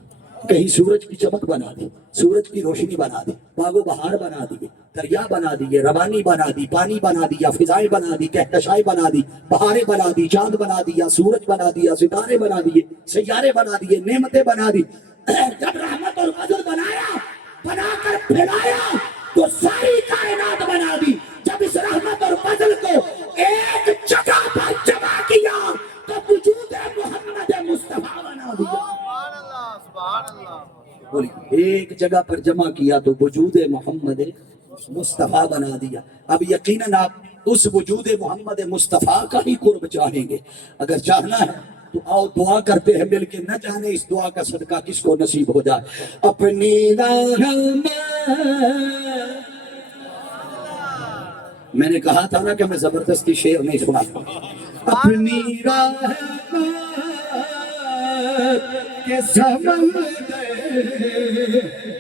کہیں سورج کی چمک بنا دی، سورج کی روشنی بنا دی، باغ و بہار بنا دی، دریا بنا دی، روانی بنا دی، پانی بنا دیا، فضائیں بنا دی، کہکشائیں بنا دی، بہاریں بنا دی، چاند بنا دیا، سورج بنا دیا، ستارے بنا دیے، سیارے بنا دیے، نعمتیں بنا دی. جب رحمت اور فضل بنایا، بنا کر پھیلایا تو ساری کائنات بنا دی. جب اس رحمت اور فضل کو ایک جگہ پر جمع کیا تو وجود محمد مصطفیٰ بنا دیا. سبحان اللہ سبحان اللہ. بولیے، ایک جگہ پر جمع کیا تو وجود محمد مصطفیٰ بنا دیا. اب یقیناً آپ اس وجود محمد مصطفیٰ کا ہی قرب چاہیں گے. اگر چاہنا ہے تو آؤ دعا کرتے ہیں مل کے، نہ جانے اس دعا کا صدقہ کس کو نصیب ہو جائے. اپنی رحمت، میں نے کہا تھا نا کہ میں زبردستی شعر نہیں سنا. اپنی رحمت کے سمندر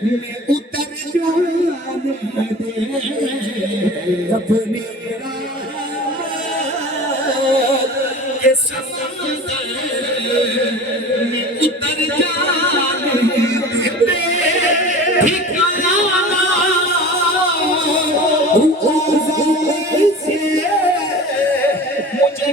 میں اتر جانے دے، اپنی رحمت کے سمندر میں اتر جانے دے. ٹھکانا مجھے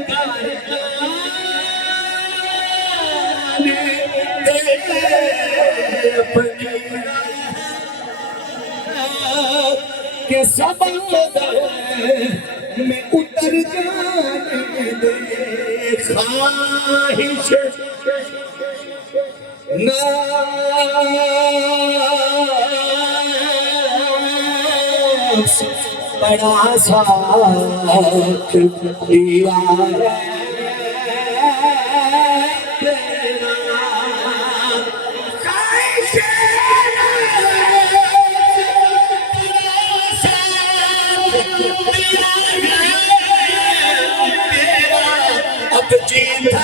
کہ سمندر میں اتر جانے دے. خواہش نفس بڑا ساتھ دیا ہے تیرا. خواہش اب جیتا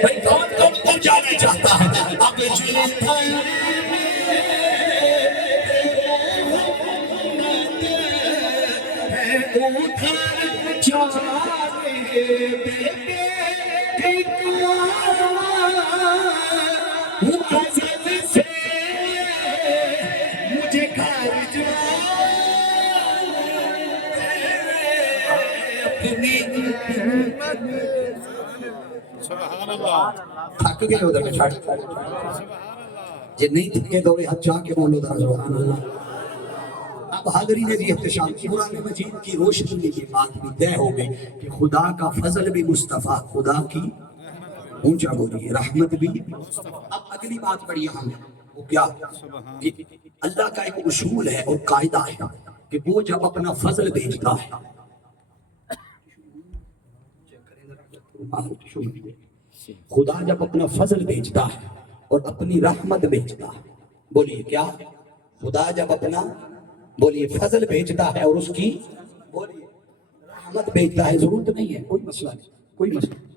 بھائی کون کون کو جانا چاہتا ہے؟ اب جیتا مجھے گھر تھک گئے ادھر میں چھڑ جی نہیں تھکے تو ہاتھ چاہ کے بولو ذرا سبحان اللہ. اب حاضرین نے بھی احتشام کی قرآن مجید کی روشنی میں یہ بات بھی طے ہو گئی کہ خدا کا فضل بھی مصطفیٰ، خدا کی اونچا بولیے رحمت بھی. اب اگلی بات بڑی اہم ہے، وہ کیا؟ کہ اللہ کا ایک اصول ہے اور قاعدہ ہے کہ وہ جب اپنا فضل بھیجتا ہے، خدا جب اپنا فضل بھیجتا ہے اور اپنی رحمت بھیجتا ہے، بولیے کیا؟ خدا جب اپنا بولیے فضل بھیجتا ہے اور اس کی بولیے رحمت بھیجتا ہے، ضرورت نہیں ہے، کوئی مسئلہ نہیں، کوئی مسئلہ نہیں،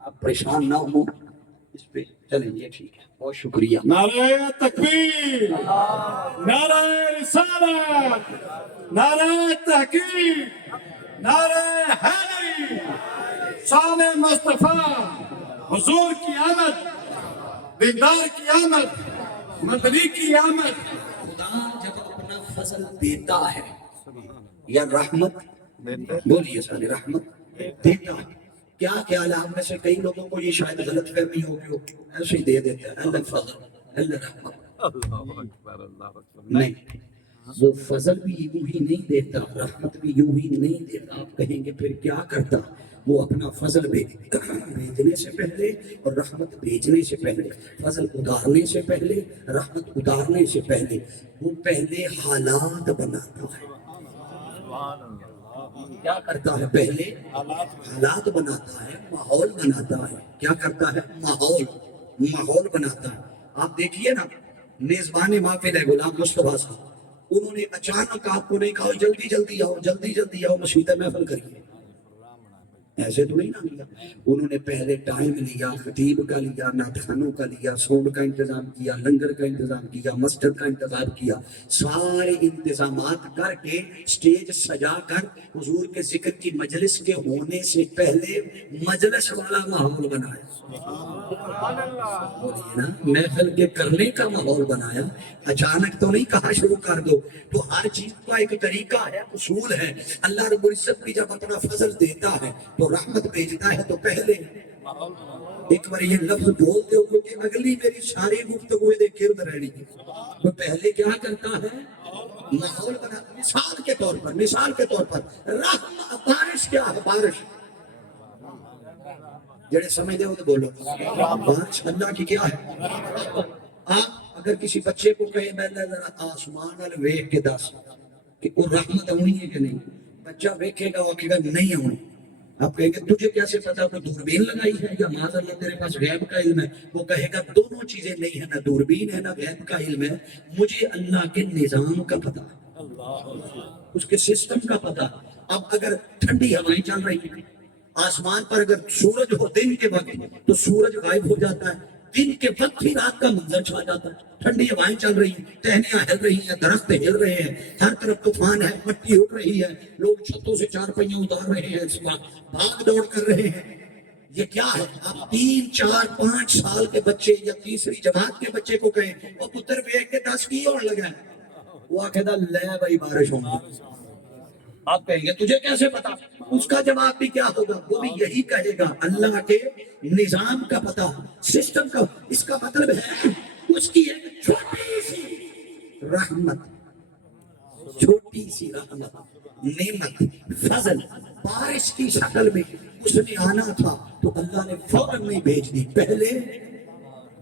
آپ پریشان نہ ہو اس پہ. چلیں یہ ٹھیک ہے، بہت شکریہ. نعرہ تکبیر، نعرہ رسالت، نعرہ تحقیق، نعرہ حیدری، شان مصطفیٰ. حضور کی آمد، دیندار کی آمد، مدنی کی آمد. خدا جب اپنا فضل دیتا ہے یا رحمت، بولیے سارے، رحمت دیتا ہے. کیا خیال ہے آپ میں سے کئی لوگوں کو یہ شاید غلط فہمی ہوگی، ایسے ہی دے دیتے ہیں اللہ فضل اللہ رحمت. نہیں، وہ فضل بھی یوں ہی نہیں دیتا، رحمت بھی یوں ہی نہیں دیتا. آپ کہیں گے پھر کیا کرتا؟ وہ اپنا فضل بھیجنے سے پہلے اور رحمت بھیجنے سے پہلے، فضل اتارنے سے پہلے، رحمت اتارنے سے پہلے، وہ پہلے حالات بناتا ہے. کیا کرتا ہے؟ پہلے حالات بناتا ہے، ماحول بناتا ہے. کیا کرتا ہے؟ ماحول بناتا ہے. آپ دیکھیے نا، میزبان محفل ہے غلام مصطفیٰ صاحب، انہوں نے اچانک آپ کو نہیں کہا جلدی جلدی آؤ، جلدی جلدی آؤ مشیطہ محفل کریے، ایسے تو نہیں نہ لیا. انہوں نے پہلے ٹائم لیا، خطیب کا لیا، نعتخوانوں کا لیا، ساؤنڈ کا انتظام کیا، لنگر کا انتظام کیا، مسجد کا انتظام کیا. سارے انتظامات کر کے سٹیج سجا کر حضور کے ذکر کی مجلس کے ہونے سے پہلے مجلس والا ماحول بنایا. بولیے نا، محفل کے کرنے کا ماحول بنایا. اچانک تو نہیں کہا شروع کر دو. تو ہر چیز کا ایک طریقہ ہے، اصول ہے. اللہ رب العزت بھی جب اپنا فضل دیتا ہے تو رحمت بھیجتا ہے تو پہلے ایک بار یہ لفظ بول دو کہ اگلی میری ساری گفتگو دے گرد رہنی ہے. وہ پہلے کیا کرتا ہے؟ ماحول بنا. مثال کے طور پر بارش کیا ہے؟ بارش جڑے سمجھ دے ہو تو بولو. بارش اللہ کی کیا ہے؟ آپ اگر کسی بچے کو کہیں میں ذرا آسمان وال ویکھ کے دس کہ وہ رحمت ہونی ہے کہ نہیں، بچہ ویکھے گا وہ کہے گا نہیں ہونی. آپ کہیں گے تجھے کیسے پتا تو دوربین لگائی ہے یا معاذ اللہ تیرے پاس غیب کا علم ہے؟ وہ کہے گا دونوں چیزیں نہیں ہے، نہ دوربین ہے نہ غیب کا علم ہے، مجھے اللہ کے نظام کا پتا، اس کے سسٹم کا پتا. اب اگر ٹھنڈی ہوائیں چل رہی ہیں آسمان پر، اگر سورج ہو دن کے وقت تو سورج غائب ہو جاتا ہے، دن کے وقت ہی رات کا منظر چھا جاتا ہے. ٹھنڈی ہوائیں چل رہی ہیں، ٹہنیاں ہل رہی ہیں، درخت ہل رہے ہیں، ہر طرف طوفان ہے، مٹی اڑ رہی ہے، لوگ چھتوں سے چار پہیوں اتار رہے ہیں، بھاگ دوڑ کر رہے ہیں. یہ کیا ہے؟ آپ 3 4 5 سال کے بچے یا تیسری جماعت کے بچے کو کہیں وہ پتر ویکھ کے 10 کی ہونے لگا ہے، وہ آکھے دا لے بھائی بارش ہوگی. آپ کہیں گے تجھے کیسے پتا؟ اس کا جواب بھی کیا ہوگا؟ وہ بھی یہی کہے گا اللہ کے نظام کا پتا، سسٹم کا. اس کا مطلب ہے اس کی ایک چھوٹی سی رحمت، نعمت، فضل بارش کی شکل میں اس نے آنا تھا تو اللہ نے فوراً نہیں بھیج دی، پہلے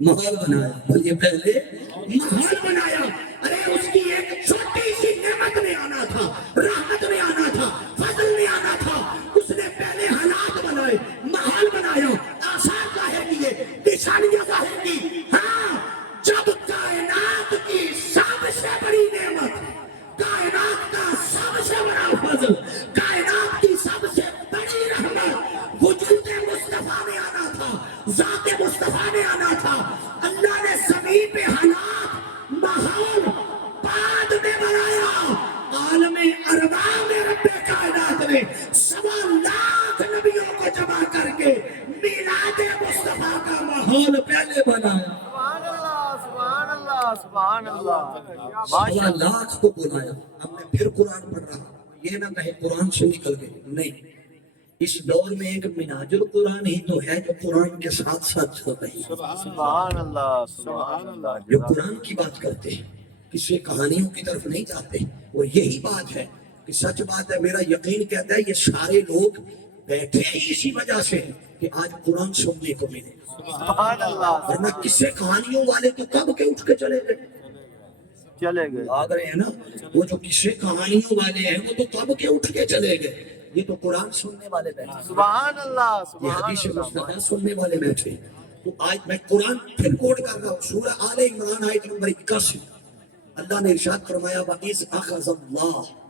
ماحول بنایا. بولیے پہلے ماحول بنایا. ارے اس کی ایک چھوٹی سی نعمت نے آنا تھا، رحمت نے آنا تھا، فضل نے آنا تھا. اس نے پہلے حالات بنائے، ماحول بنایا، آثار ظاہر کیے، نشانیاں ظاہر کی. ہاں، جب کائنات کی سب سے بڑی نعمت، کائنات کا سب سے بڑا فضل، کائنات کی سب سے بڑی رحمت وجود مصطفیٰ میں آنا تھا، ذات مصطفیٰ میں آنا تھا. اللہ نے زمین پہ حالات، ماحول بعد میں بنایا. عالم ارواح میں رب کائنات نے 1.25 لاکھ نبیوں کو جمع کر کے میلاد مصطفیٰ کا ماحول پہلے بنایا. سبحان اللہ سبحان اللہ. 1.25 لاکھ کو بلایا. ہم نے پھر قرآن پڑھ رہا، یہ نہ کہے قرآن سے نکل گئے، نہیں. اس دور میں ایک منہاج القرآن ہی تو ہے جو قرآن کے ساتھ ساتھ چل رہی ہے، سبحان اللہ سبحان اللہ. جو قرآن کی بات کرتے ہیں، کسی کہانیوں کی طرف نہیں جاتے. اور یہی بات ہے کہ سچ بات ہے، میرا یقین کہتا ہے یہ سارے لوگ بیٹھے ہی اسی وجہ سے ہیں کہ آج قرآن سننے کو ملے. سبحان اللہ. ورنہ کسے کہانیوں والے تو کب کے اٹھ کے چلے گئے، چلے گئے. آ گئے ہیں نا. وہ جو کسے کہانیوں والے ہیں وہ تو کب کے اٹھ کے چلے گئے. یہ تو قرآن سننے والے بیٹھے، سبحان اللہ یہ سبحان حدیث اللہ. مصطفیٰ سننے والے بیٹھے. تو آج میں قرآن پھر کوٹ کر رہا ہوں، سورہ آل عمران آیت نمبر 81. اللہ نے ارشاد فرمایا وَإِذْ أَخَذَ اللَّهُ،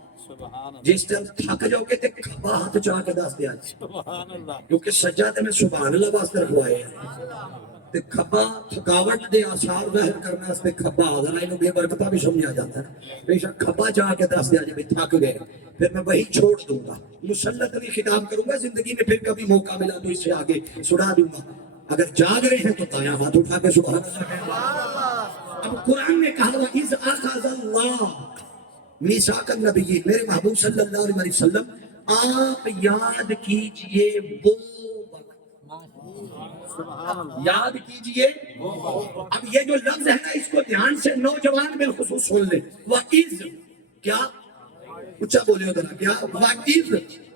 جس طرح تھک جاؤ کہ تے کھبا ہاتھ چاہ کے دس دیا جی، کیونکہ سجادے میں سبحان اللہ واسطے رکھوائے ہیں. تے کھبا تھکاوٹ دے آثار ظاہر کرنا اس پہ کھبا ذرا انہوں بے برکتہ بھی سمجھا جاتا ہے. بے شک کھبا چاہ کے دس دیا جی بھی تھک گئے، پھر میں وہی چھوڑ دوں گا، مسلط بھی خطاب کروں گا. زندگی میں پھر کبھی موقع ملا تو اس سے آگے سنا دوں گا. اگر جاگ رہے ہیں تو دایاں ہاتھ اٹھا کے سبحان اللہ کہیں۔ سبحان اللہ اب قرآن نے کہا وَإِذْ أَخَذَ اللَّهُ مِيثَاقَ النَّبِيِّينَ، میرے محبوب صلی اللہ علیہ وسلم آپ یاد کیجئے وہ وقت، یاد کیجئے۔ اب یہ جو لفظ ہے نا اس کو دھیان سے نوجوان بالخصوص سن لیں۔ وَإِذْ کیا اچھا بولے ادھر کیا وَإِذْ،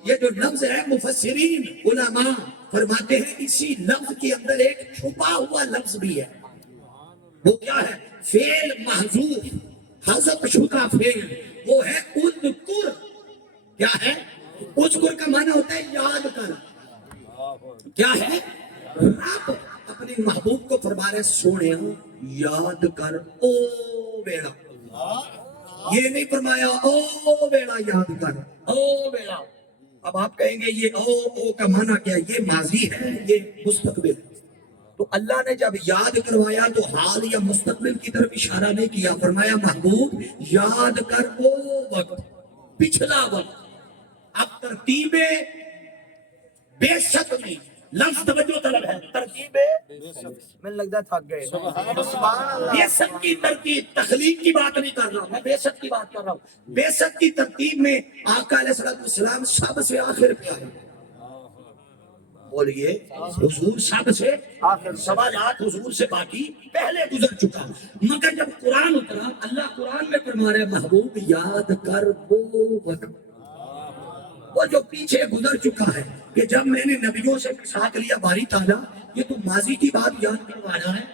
یہ جو لفظ ہے مفسرین علماء فرماتے ہیں اسی لفظ کے اندر ایک چھپا ہوا لفظ بھی ہے۔ وہ کیا ہے؟ فعل محذوف، حذف شدہ فعل، وہ ہے اذکر۔ کیا ہے؟ اذکر کا معنی ہوتا ہے یاد کر۔ کیا ہے؟ رب اپنے محبوب کو فرما رہے سونے یاد کر او بیڑا، یہ نہیں فرمایا او بیڑا یاد کر، او بیڑا۔ اب آپ کہیں گے یہ او کا معنی کیا ہے؟ یہ ماضی ہے، یہ مستقبل ہے۔ تو اللہ نے جب یاد کروایا تو حال یا مستقبل کی طرف اشارہ نہیں کیا، فرمایا محبوب یاد کر او وقت، پچھلا وقت۔ اب ترتیب بے شک میں لفظ توجہ طلب ہے، ترتیب میں لگتا ہے تھک گئے سبحان اللہ بے شک کی ترتیب، تخلیق کی بات نہیں کر رہا میں، بے شک کی بات کر رہا ہوں۔ بے شک کی ترتیب میں آقا علیہ السلام سب سے آخر پہ آئے۔ بولیے حضور سب سے آخر، سوالات حضور سے باقی پہلے گزر چکا، مگر جب قرآن اترا اللہ قرآن میں فرما رہے محبوب یاد کر وہ وقت، وہ جو پیچھے گزر چکا ہے کہ جب میں نے نبیوں سے ساتھ لیا باری تعالیٰ، یہ تو ماضی کی بات یاد کروانا ہے۔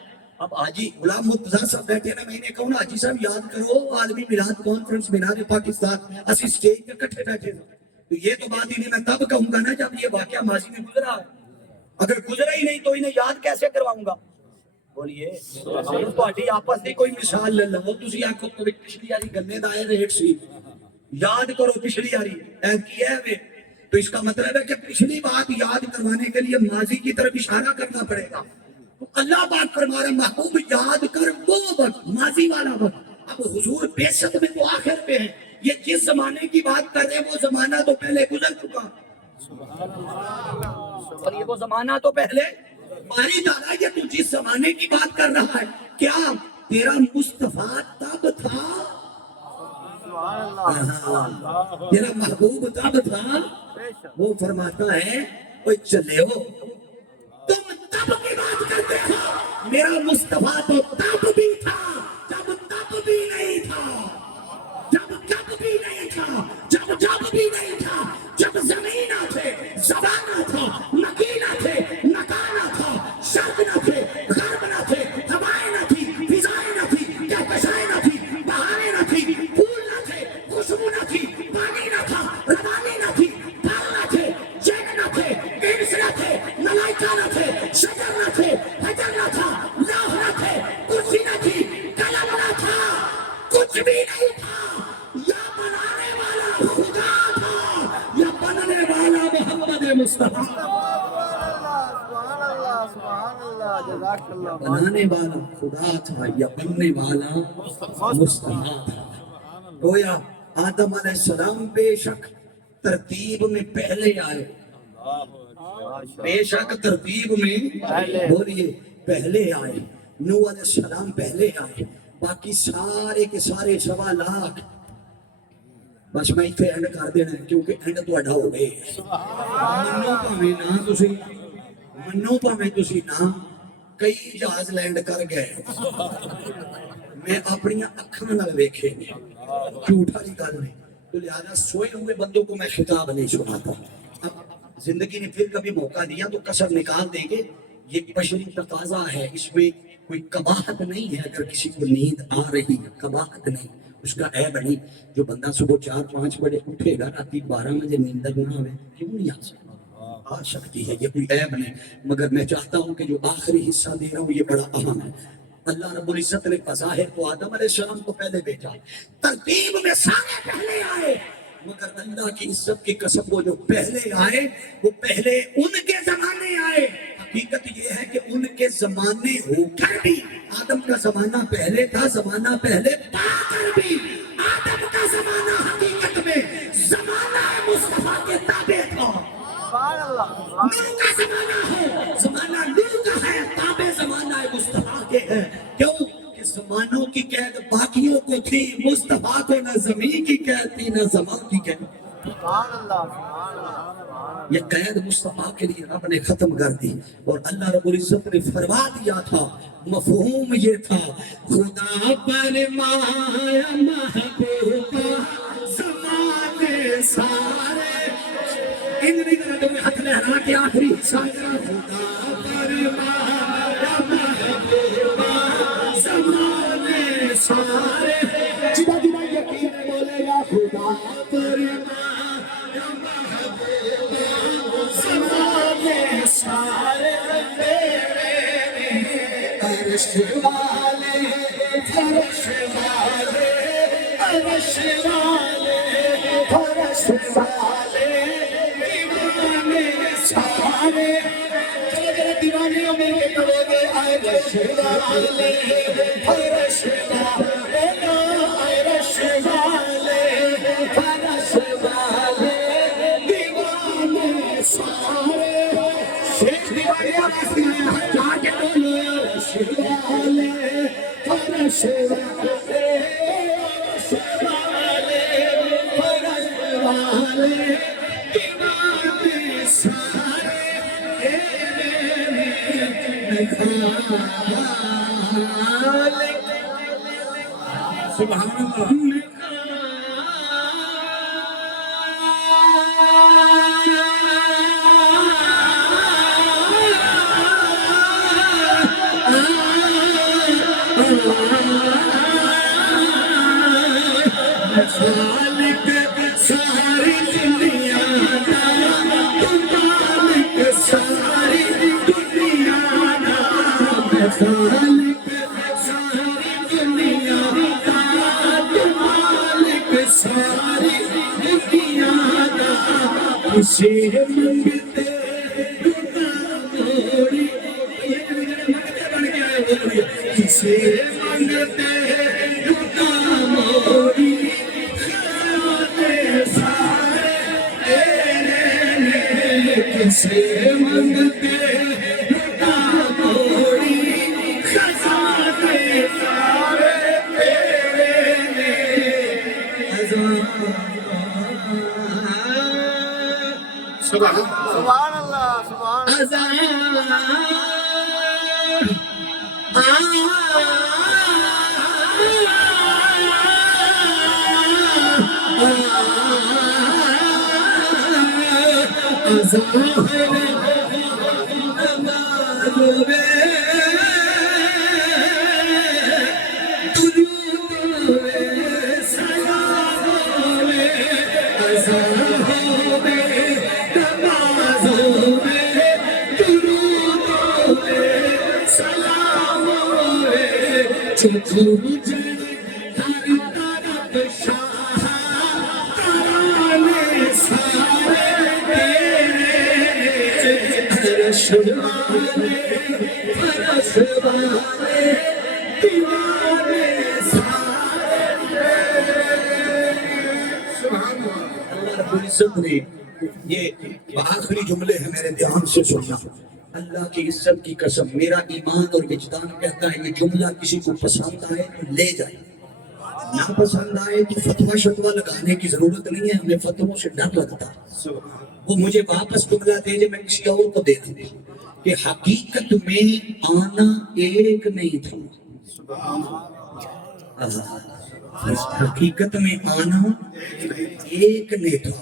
اب حاجی غلام مرتضیٰ صاحب بیٹھے نا، میں نے کہا نا حاجی صاحب یاد کرو عالمی میلاد کانفرنس مینار پاکستان، اسی سٹیج پہ کٹھے بیٹھے ہیں، تو یہ تو بات ہی نہیں میں تب کہوں گا نا جب یہ واقعہ ماضی میں گزرا ہے، اگر گزرا ہی نہیں تو انہیں یاد کیسے کرواؤں گا؟ بولیے تہاڈی آپس دی کوئی مثال لے لو، تسی آکھو کہ پچھلی والی گنے دا اے ریٹ سی، یاد کرو پچھلی والی اے کی ہے وے، تو اس کا مطلب ہے کہ پچھلی بات یاد کروانے کے لیے ماضی کی طرف اشارہ کرنا پڑے گا۔ تو اللہ پاک فرما رہا محبوب یاد کر وہ وقت، ماضی والا وقت۔ اب حضور بے شک میں تو آخر پہ ہے، یہ جس زمانے کی بات کر رہے ہیں وہ زمانہ تو پہلے گزر چکا، اور یہ وہ زمانہ تو پہلے باری تعالیٰ یہ تو جس زمانے کی بات کر رہا ہے، کیا تیرا مصطفیٰ تب تھا، تیرا محبوب تب تھا؟ وہ فرماتا ہے اوے چلے ہو تم تب کی بات کرتے ہو، میرا مصطفیٰ تو تب بھی تھا جب تب بھی نہیں تھا، جب کب بھی نہیں تھا، جب بھی نہیں تھا، جب زمین نہ تھے، زبان نہ تھا، نکی نہ تھے، نکا نہ تھا، شرق نہ تھے، غرب نہ تھے، ہوائیں نہ تھی، فضائیں نہ تھی، کہکشائیں نہ تھی، بہاریں نہ تھی، پھول نہ تھے، خوشبو نہ تھی، پانی نہ تھا، روانی نہ تھی، پھل نہ تھے، چین نہ تھے، انس نہ تھے، ملائکہ نہ تھے، شجر نہ تھے، حجر نہ تھا، لوح نہ تھے، کرسی نہ تھی، قلم نہ تھا، کچھ بھی نہیں تھا، یا بنانے والا خدا تھا یا بننے والا محمد مصطفیٰ۔ سبحان اللہ سبحان اللہ جزاک اللہ بنانے والا خدا تھا یا بننے والا مصطفیٰ تھا۔ گویا آدم علیہ السلام بے شک ترتیب میں پہلے آئے، بے شک ترتیب میں بولیے پہلے آئے، نوح علیہ السلام پہلے آئے، باقی سارے کے سارے 1.25 لاکھ بس میں اتنے اینڈ کر دینا ہے کیونکہ اینڈ تہاڈا ہو گئے منو پاویں نہ تسی، منو پاویں تسی نہ، کئی جہاز لینڈ کر گئے میں اپنی اکھاں نال ویکھے نے، جھوٹ والی گل نہیں، تو لہذا سوئے ہوئے بندوں کو میں خطاب نہیں سناتا۔ اب زندگی نے پھر کبھی موقع دیا تو کسر نکال دیں گے، یہ بشری تقاضا ہے، اس میں کوئی قباحت نہیں ہے، اگر کسی کو نیند آ رہی ہے قباحت نہیں، اس کا عیب نہیں، جو بندہ صبح 4-5 بجے اٹھے گا رات 12 بجے نیندر نہ آئے کیوں نہیں آ سکتا، آ سکتی ہے، یہ کوئی عیب نہیں، مگر میں چاہتا ہوں کہ جو آخری حصہ دے رہا ہوں یہ بڑا اہم ہے۔ اللہ رب العزت نے بظاہر تو آدم علیہ السلام کو پہلے بھیجا، ترتیب میں سارے پہلے آئے، مگر اللہ کی عزت کی قسم وہ جو پہلے آئے وہ پہلے ان کے زمانے آئے۔ حقیقت یہ ہے کہ ان کے زمانے ہو کر بھی آدم کا زمانہ پہلے تھا، زمانہ پہلے پا کر بھی آدم کا زمانہ حقیقت میں زمانہ مصطفیٰ کے تابع تھا۔ سبحان اللہ نور کا زمانہ ہے، زمانہ نور کا ہے، تابع زمانہ مصطفیٰ کے ہے۔ کیوں کہ زمانوں کی قید باقیوں کو تھی، مصطفیٰ کو نہ زمین کی قید تھی نہ زمان کی قید۔ سبحان اللہ سبحان اللہ یہ قید مصطفیٰ کے لیے رب نے ختم کر دی، اور اللہ رب العزت نے فرما دیا تھا، مفہوم یہ تھا، خدا فرمایا محبوبہ زمانے سارے، ان نگرانوں میں ہاتھ لہرا کے آخری حصہ، خدا فرمایا محبوبہ زمانے سارے، جدا جدا یقین بولے گا، خدا فرمایا محبوبہ زمانے سارے، عرش والے فرش والے، عرش والے فرش والے، دیوانے سارے، اگر دیوانیوں میں کے کرو گے، عرش والے فرش والے، عرش والے فرش والے، دیوانے سارے، شیخ دیوانیاں بس میں جا کے بولو، عرش والے فرش والے، عرش والے فرش والے، دیوانے سارے، سبحان اللہ۔ خالق ساری دنیا دا، خالق ساری دنیا دا، خالق ساری دنیا دا، خالق ساری دنیا دا، اسے منگتے موڑی، اسے منگتے موڑی، کسے منگتے موڑی، خزانے سارے تیرے سبحان اللہ سبحان یہ آخری جملے ہیں، میرے دھیان سے سننا۔ اللہ کی عزت کی قسم، میرا ایمان اور وجدان کہتا ہے یہ جملہ کسی کو پسند آئے تو لے جائے، نہ پسند آئے تو فتویٰ شتویٰ لگانے کی ضرورت نہیں ہے، ہمیں فتووں سے ڈر لگتا ہے۔ وہ مجھے واپس جملہ دے جو میں کسی اور کو دے دوں کہ حقیقت میں آنا ایک نہیں تھا، حقیقت میں آنا ایک نہیں تھا،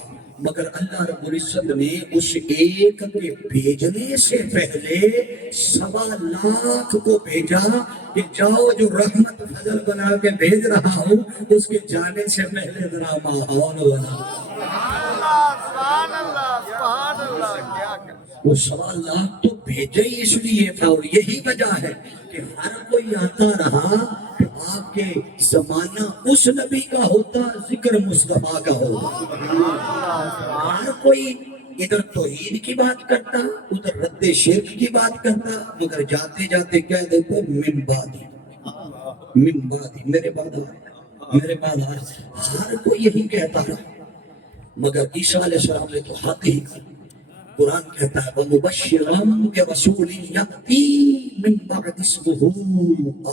مگر اللہ رب العزت نے اس ایک کے بھیجنے سے پہلے 1.25 کو بھیجا کہ جاؤ جو رحمت فضل بنا کے بھیج رہا ہوں اس کے جانے سے پہلے ذرا ماحول بنا۔ سبحان اللہ سبحان اللہ، کیا کر وہ 1.25 تو بھیجے ہی اس لیے تھا، اور یہی وجہ ہے کہ ہر کوئی آتا رہا کہ آپ کے زمانہ اس نبی کا ہوتا، ذکر مصطفیٰ کا ہوتا، ہر کوئی ادھر توحید کی بات کرتا، ادھر رد شرک کی بات کرتا، مگر جاتے جاتے کہہ دیتے من بعدی، من بعدی، میرے بعد آ، میرے بعد آ، ہر کوئی یہی کہتا رہا، مگر عیسیٰ علیہ السلام نے تو حق ہی کر، قرآن کہتا ہے وَمُبَشِّرًا بِرَسُولٍ يَأْتِي مِن بَعْدِ اسْمُهُ أَحْمَدُ۔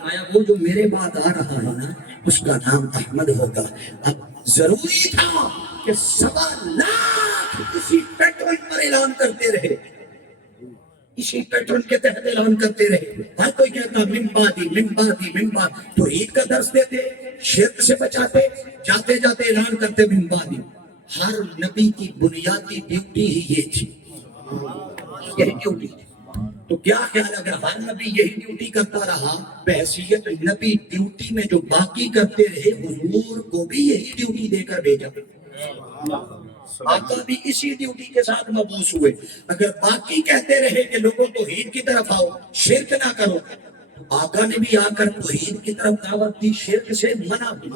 آیا وہ جو میرے بعد آ رہا ہے نا اس کا نام احمد ہوگا۔ اب ضروری تھا کہ 1.25 لاکھ اسی پیٹرن پر اعلان کرتے رہے، اسی پیٹرن کے تحت اعلان کرتے رہے۔ ہر کوئی کہتا من بعدی من بعدی من بعد، توحید کا درس دیتے، شرک سے بچاتے، جاتے جاتے اعلان کرتے من بعدی۔ ہر نبی کی بنیادی ڈیوٹی ہی یہ تھی، یہی ڈیوٹی تھی۔ تو کیا خیال اگر ہر نبی یہی ڈیوٹی کرتا رہا، بحیثیت نبی ڈیوٹی میں جو باقی کرتے رہے حضور کو بھی یہی ڈیوٹی دے کر بھیجا، آقا بھی اسی ڈیوٹی کے ساتھ مبعوث ہوئے۔ اگر باقی کہتے رہے کہ لوگوں توحید کی طرف آؤ، شرک نہ کرو، آقا نے بھی آ کر توحید کی طرف دعوت دی، شرک سے منع کی۔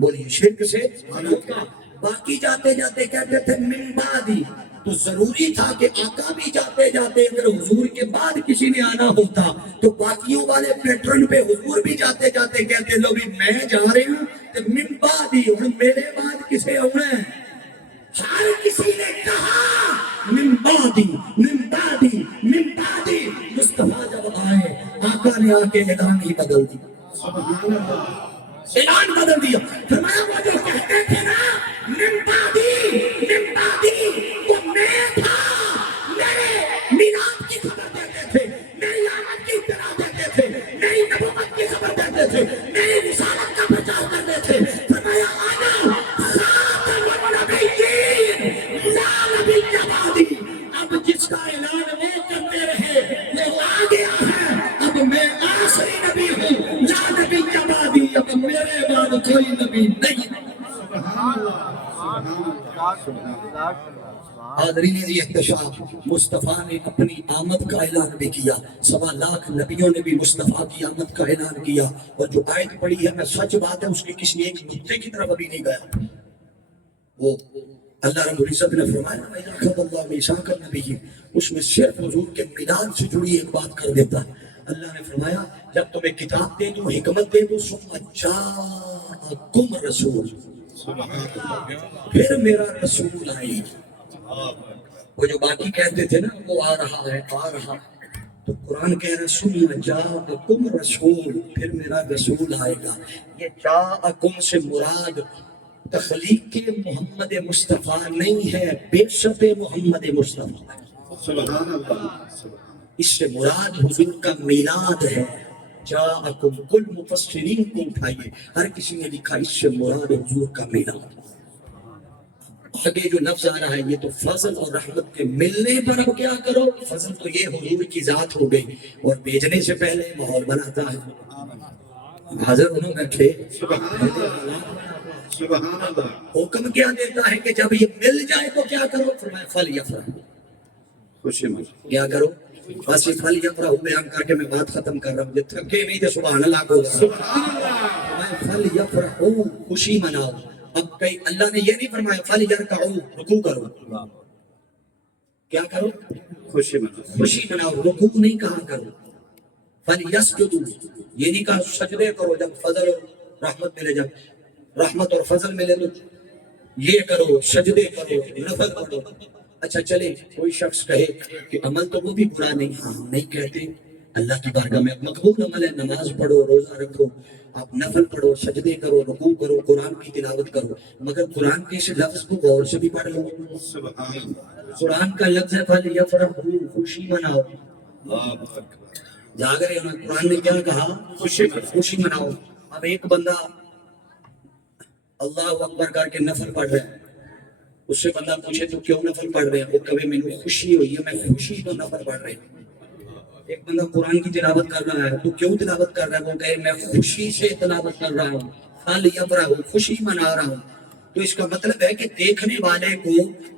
بولیے شرک سے روکا۔ باقی جاتے جاتے کہتے تھے من بعدی، تو ضروری تھا کہ آقا بھی جاتے جاتے اگر حضور کے بعد کسی نے آنا ہوتا تو باقیوں والے پیٹرن پہ حضور بھی جاتے جاتے کہتے لو بھی میں جا رہے ہوں تو من بعدی، اور میرے بعد کسے ہونا ہے؟ ہر کسی نے کہا من بعدی من بعدی من بعدی۔ مصطفیٰ جب آئے آقا نے آ کے اعلان ہی بدل دیا، اعلان بدل دیا۔ فرمایا وہ جو کہتے تھے نا من بعدی وہ میں تھا، میرے میلاد کی خبر دیتے تھے، میری آمد کی اطلاع دیتے تھے، میری نبوت کی خبر دیتے تھے، میری رسالت کا پرچار کرتے تھے۔ فرمایا آنا خاتم النبیین لا نبی بعدی۔ اب جس کا اعلان وہ کرتے رہے وہ آ گیا ہے، اب میں آخری نبی ہوں لا نبی بعدی، اب میرے بعد کوئی نبی نہیں۔ حاضرین احتشام، مصطفیٰ نے اپنی آمد کا اعلان بھی کیا، 1.25 لاکھ نبیوں نے بھی مصطفیٰ کی آمد کا اعلان کیا۔ اور جو آیت پڑھی ہے میں سچ بات ہے اس کی کسی ایک نقطے کی طرف ابھی نہیں گیا۔ وہ اللہ رب العزت نے فرمایا وَإِذَا أَخَذَ اللَّهُ مِيثَاقَ النَّبِيِّينَ، اس میں صرف حضور کے میلاد سے جڑی ایک بات کر دیتا۔ اللہ نے فرمایا جب تمہیں کتاب دے دوں، حکمت دے دوں، ثُمَّ جَاءَكُمْ رَسُولٌ، پھر میرا رسول آئے۔ وہ جو باقی کہتے تھے نا وہ آ رہا ہے آ رہا ہے، تو قرآن کہہ رہا ثُمَّ جَاءَكُمْ رَسُولٌ، پھر میرا رسول آئے گا۔ یہ جاءکم سے مراد تخلیق محمد مصطفیٰ نہیں ہے، بعثت محمد مصطفیٰ، سبحان اللہ۔ اس سے مراد حضور کا میلاد ہے۔ جاءکم، کل مفسرین کو اٹھائیے، ہر کسی نے لکھا اس سے مراد حضور کا میلاد۔ آگے جو لفظ آ رہا ہے یہ تو فضل اور رحمت کے ملنے پر اب کیا کرو، فضل تو یہ حضور کی ذات ہو گئی، اور بھیجنے سے پہلے ماحول بناتا ہے۔ حاضر انہوں بیٹھے، سبحان اللہ۔ حکم کیا دیتا ہے کہ جب یہ مل جائے تو کیا کرو؟ فرمایا فَلْيَفْرَحُ، خوشی مل کیا کرو؟ بس یہ فَلْيَفْرَحُ بیان کر کے میں بات ختم کر رہا ہوں، جب تھکے نہیں تو سبحان اللہ کو فَلْيَفْرَحُ، خوشی مناؤ۔ اب کئی اللہ نے یہ نہیں فرمایا فَلْيَرْكَعُوا، رکوع کرو، کیا کرو؟ خوشی مل خوشی مناؤ، رکوع نہیں کہا کرو۔ فَلْيَسْجُدُوا، یہ نہیں کہا سجدے کرو جب فضل اور رحمت ملے، جب رحمت اور فضل ملے تو یہ کرو، سجدے کرو، نفل پڑھو۔ اچھا چلے کوئی شخص کہے کہ عمل تو وہ بھی برا نہیں، ہاں ہم نہیں کہتے، اللہ کی بارگاہ میں مقبول عمل ہے، نماز پڑھو، روزہ رکھو، آپ نفل پڑھو، سجدے کرو، رکوع کرو، قرآن کی تلاوت کرو، مگر قرآن کے اس لفظ کو غور سے بھی پڑھ لو۔ سبحان اللہ۔ قرآن کا لفظ ہے فَلْيَفْرَحُوا، خوشی مناؤ۔ اللہ اکبر۔ جاگر ہے قرآن نے کیا کہا؟ خوشی مناؤ۔ اب ایک بندہ اللہ اکبر کر کے نفل پڑھ رہے ہیں، اس سے بندہ پوچھے تو کیوں نفل پڑھ رہے ہیں؟ وہ کبھی میں خوشی ہوئی ہے، میں خوشی تو نفل پڑھ رہے ہیں۔ ایک بندہ قرآن کی تلاوت کر رہا ہے تو کیوں تلاوت کر رہا ہے؟ وہ کہے میں خوشی سے تلاوت کر رہا ہوں، فَلْيَفْرَحُوا، خوشی منا رہا ہوں۔ تو اس کا مطلب ہے کہ دیکھنے والے کو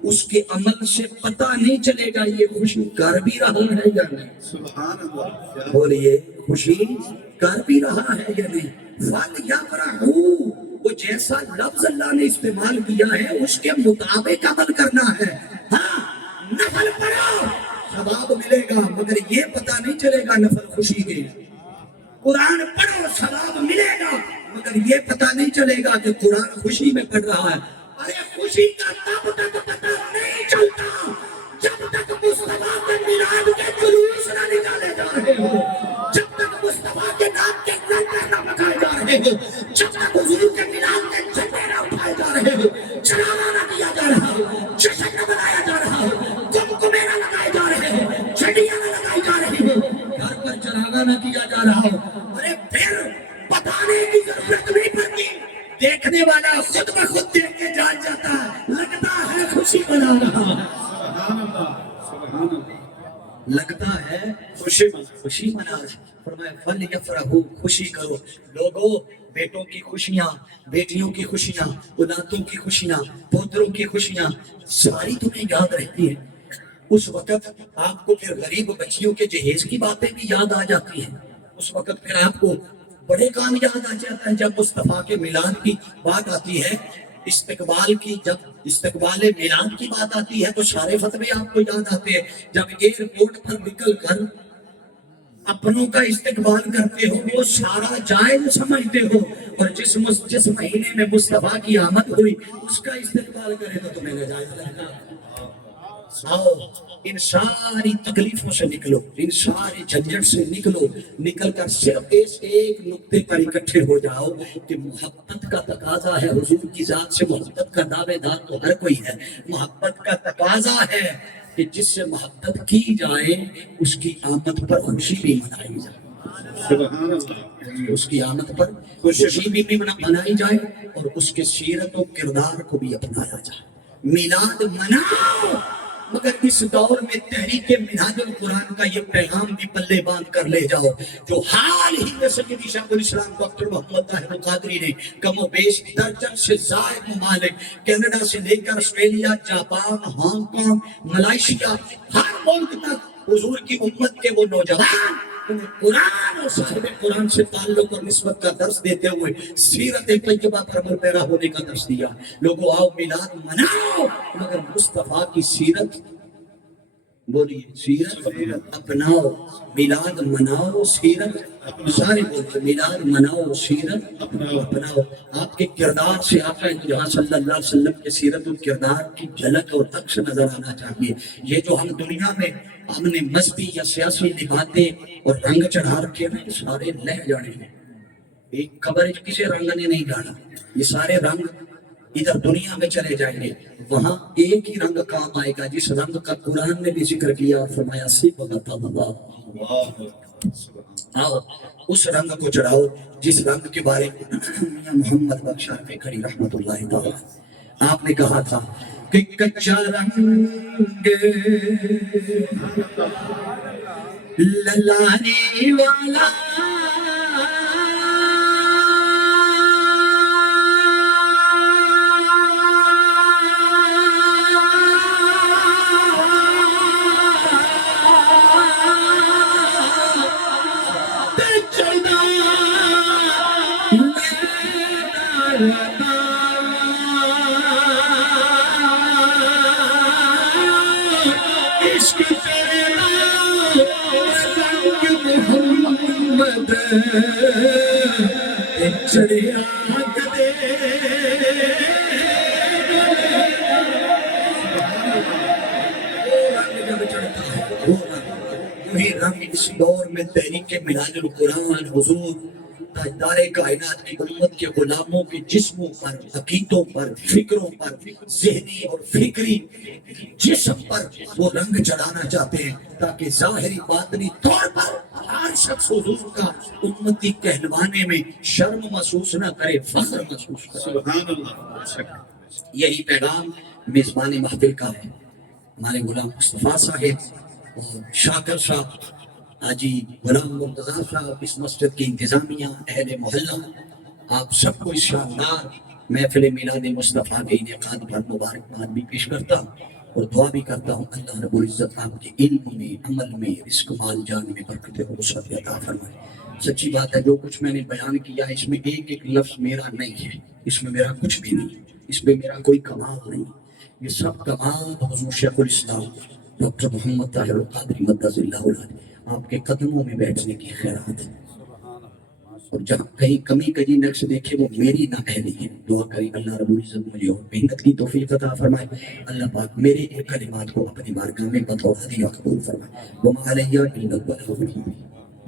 اس کے عمل سے پتہ نہیں چلے گا یہ خوشی کر بھی رہا ہے یا نہیں۔ سبحان اللہ۔ بولیے خوشی کر بھی رہا ہے یا نہیں؟ فَلْيَفْرَحُوا، وہ جیسا لفظ اللہ نے استعمال کیا ہے اس کے مطابق عمل کرنا ہے۔ ہاں نفل پڑھو ثواب ملے گا، مگر یہ پتہ نہیں چلے گا نفل خوشی کے۔ قرآن پڑھو ثواب ملے گا، مگر یہ پتہ نہیں چلے گا کہ قرآن خوشی میں پڑھ رہا ہے۔ ارے خوشی کا تب تک پتہ نہیں رہے ہو، جب تک مصطفیٰ کے نام کے لنگر نہ پکائے جا رہے ہو، جب تک حضور کے میلاد کے جھنڈے نہ اٹھائے جا رہے ہو، چلانا نہ کیا جا رہا ہو، جشن نہ منایا جا رہا ہو، کمکمے نہ لگائے جا رہے ہو، چھڑیاں نہ لگائی جا رہی ہو، گھر پر چراغا نہ کیا جا رہا ہو، ارے پھر بتانے کی ضرورت نہیں پڑتی، دیکھنے والا خود بخود دیکھ کے جان جاتا ہے، لگتا ہے خوشی منا رہا ہے، لگتا ہے خوشی منا رہا ہے۔ فرمایا فَلْيَفْرَحُوا، خوشی کرو لوگوں، بیٹوں کی خوشیاں، بیٹیوں کی خوشیاں، اولادوں کی خوشیاں، پوتروں کی خوشیاں ساری تمہیں یاد رہتی ہیں۔ اس وقت آپ کو پھر غریب بچیوں کے جہیز کی باتیں بھی یاد آ جاتی ہیں، اس وقت پھر آپ کو بڑے کام یاد آ جاتا ہے جب مصطفیٰ کے میلاد کی بات آتی ہے، استقبال کی، جب استقبال میلاد کی بات آتی ہے تو سارے فتوے آپ کو یاد آتے ہیں، جب ایئرپورٹ پر نکل کر اپنوں کا استقبال کرتے ہو وہ سارا جائز سمجھتے ہو، اور جس مہینے میں مصطفیٰ کی آمد ہوئی اس کا استقبال کرے تو تمہیں ناجائز لگے گا۔ آؤ ان ساری تکلیفوں سے نکلو، ان ساری جھنجھٹ سے نکلو، نکل کر صرف اس ایک نقطے پر اکٹھے ہو جاؤ کہ محبت کا تقاضا ہے، حضور کی ذات سے محبت کا دعوے دار تو ہر کوئی ہے، محبت کا تقاضا ہے کہ جس سے محبت کی جائے اس کی آمد پر خوشی بھی منائی جائے، اس کی آمد پر خوشی بھی منائی جائے اور اس کے سیرت و کردار کو بھی اپنایا جائے۔ میلاد مناؤ، مگر اس دور میں تحریک منہاج القرآن کا یہ پیغام بھی پلے باندھ کر لے جاؤ، جو حال ہی میں سیدی شیخ الاسلام ڈاکٹر محمد طاہر القادری نے کم و بیش درجن سے زائد ممالک، کینیڈا سے لے کر Australia, Japan, Hong Kong, Malaysia, ہر ملک تک حضور کی امت کے وہ نوجوان انہیں قرآن اور صاحب قرآن سے تعلق اور نسبت کا درس دیتے ہوئے سیرت طیبہ پر عمل پیرا ہونے کا درس دیا۔ لوگوں آؤ میلاد مناؤ، مگر مصطفیٰ کی سیرت بولیے، سیرت اپناؤ، میلاد مناؤ، سیرت سارے بولتے میلاد مناؤ، سیرت اپناؤ۔ آپ کے کردار سے آقا جہاں صلی اللہ علیہ وسلم کے سیرت و کردار کی جھلک اور عکس نظر آنا چاہیے۔ یہ جو ہم دنیا میں ہم نے مذہبی یا سیاسی لباسیں اور رنگ چڑھا رکھے ہیں یہ سارے لہ جانے ہیں، ایک خبر کسی رنگ نے نہیں جانا، یہ سارے رنگ ادھر دنیا میں چلے جائیں گے، وہاں ایک ہی رنگ کام آئے گا جس رنگ کا قرآن نے بھی ذکر کیا، فرمایا صبغۃ اللہ۔ آؤ اس رنگ کو چڑھاؤ جس رنگ کے بارے میں میاں محمد بخش شافعی کھڑی رحمۃ اللہ تعالی آپ نے کہا تھا کہ کچا رنگ للانے والا چڑے آگ دے جب چڑھتا ہے وہ وہی رنگ اس دور میں تحریک منہاج القرآن حضور تاجدار کائنات کی امت کے غلاموں کے جسموں پر، عقیدوں پر، فکروں پر، ذہنی اور فکری جسم پر وہ رنگ چڑھانا چاہتے ہیں تاکہ ظاہری باطنی طور پر ہر شخص حضور کا امتی کہلوانے میں شرم محسوس نہ کرے، فخر محسوس کرے۔ سبحان اللہ۔ یہی پیغام میزبان محفل کا ہے، ہمارے غلام مصطفیٰ صاحب اور شاکر صاحب، حاجی غلام مرتضیٰ صاحب، اس مسجد کی انتظامیہ، اہل محلہ، آپ سب کو اس شاندار محفل میلاد مصطفیٰ کے انعقاد پر مبارکباد بھی پیش کرتا ہوں اور دعا بھی کرتا ہوں اللہ رب العزت آپ کے علم میں، عمل میں، رزق مال جان میں برکت اور وسعت عطا فرمائے۔ سچی بات ہے جو کچھ میں نے بیان کیا ہے اس میں ایک ایک لفظ میرا نہیں ہے، اس میں میرا کچھ بھی نہیں، اس میں میرا کوئی کمال نہیں، یہ سب کمال حضور شیخ الاسلام ڈاکٹر محمد طاہر القادری مدظ اللہ علیہ آپ کے قدموں میں بیٹھنے کی خیرات ہے۔ اور جہاں کہیں کمی کجی نقص دیکھے وہ میری نہ اہلی ہے. دعا کریں اللہ رب العزت مجھے اور محنت کی توفیق عطا فرمائے. اللہ پاک میرے ان کلمات کو اپنی بارگاہ میں بطور ہدیہ قبول فرمائے. وما علیہ الا البلاغ المبین.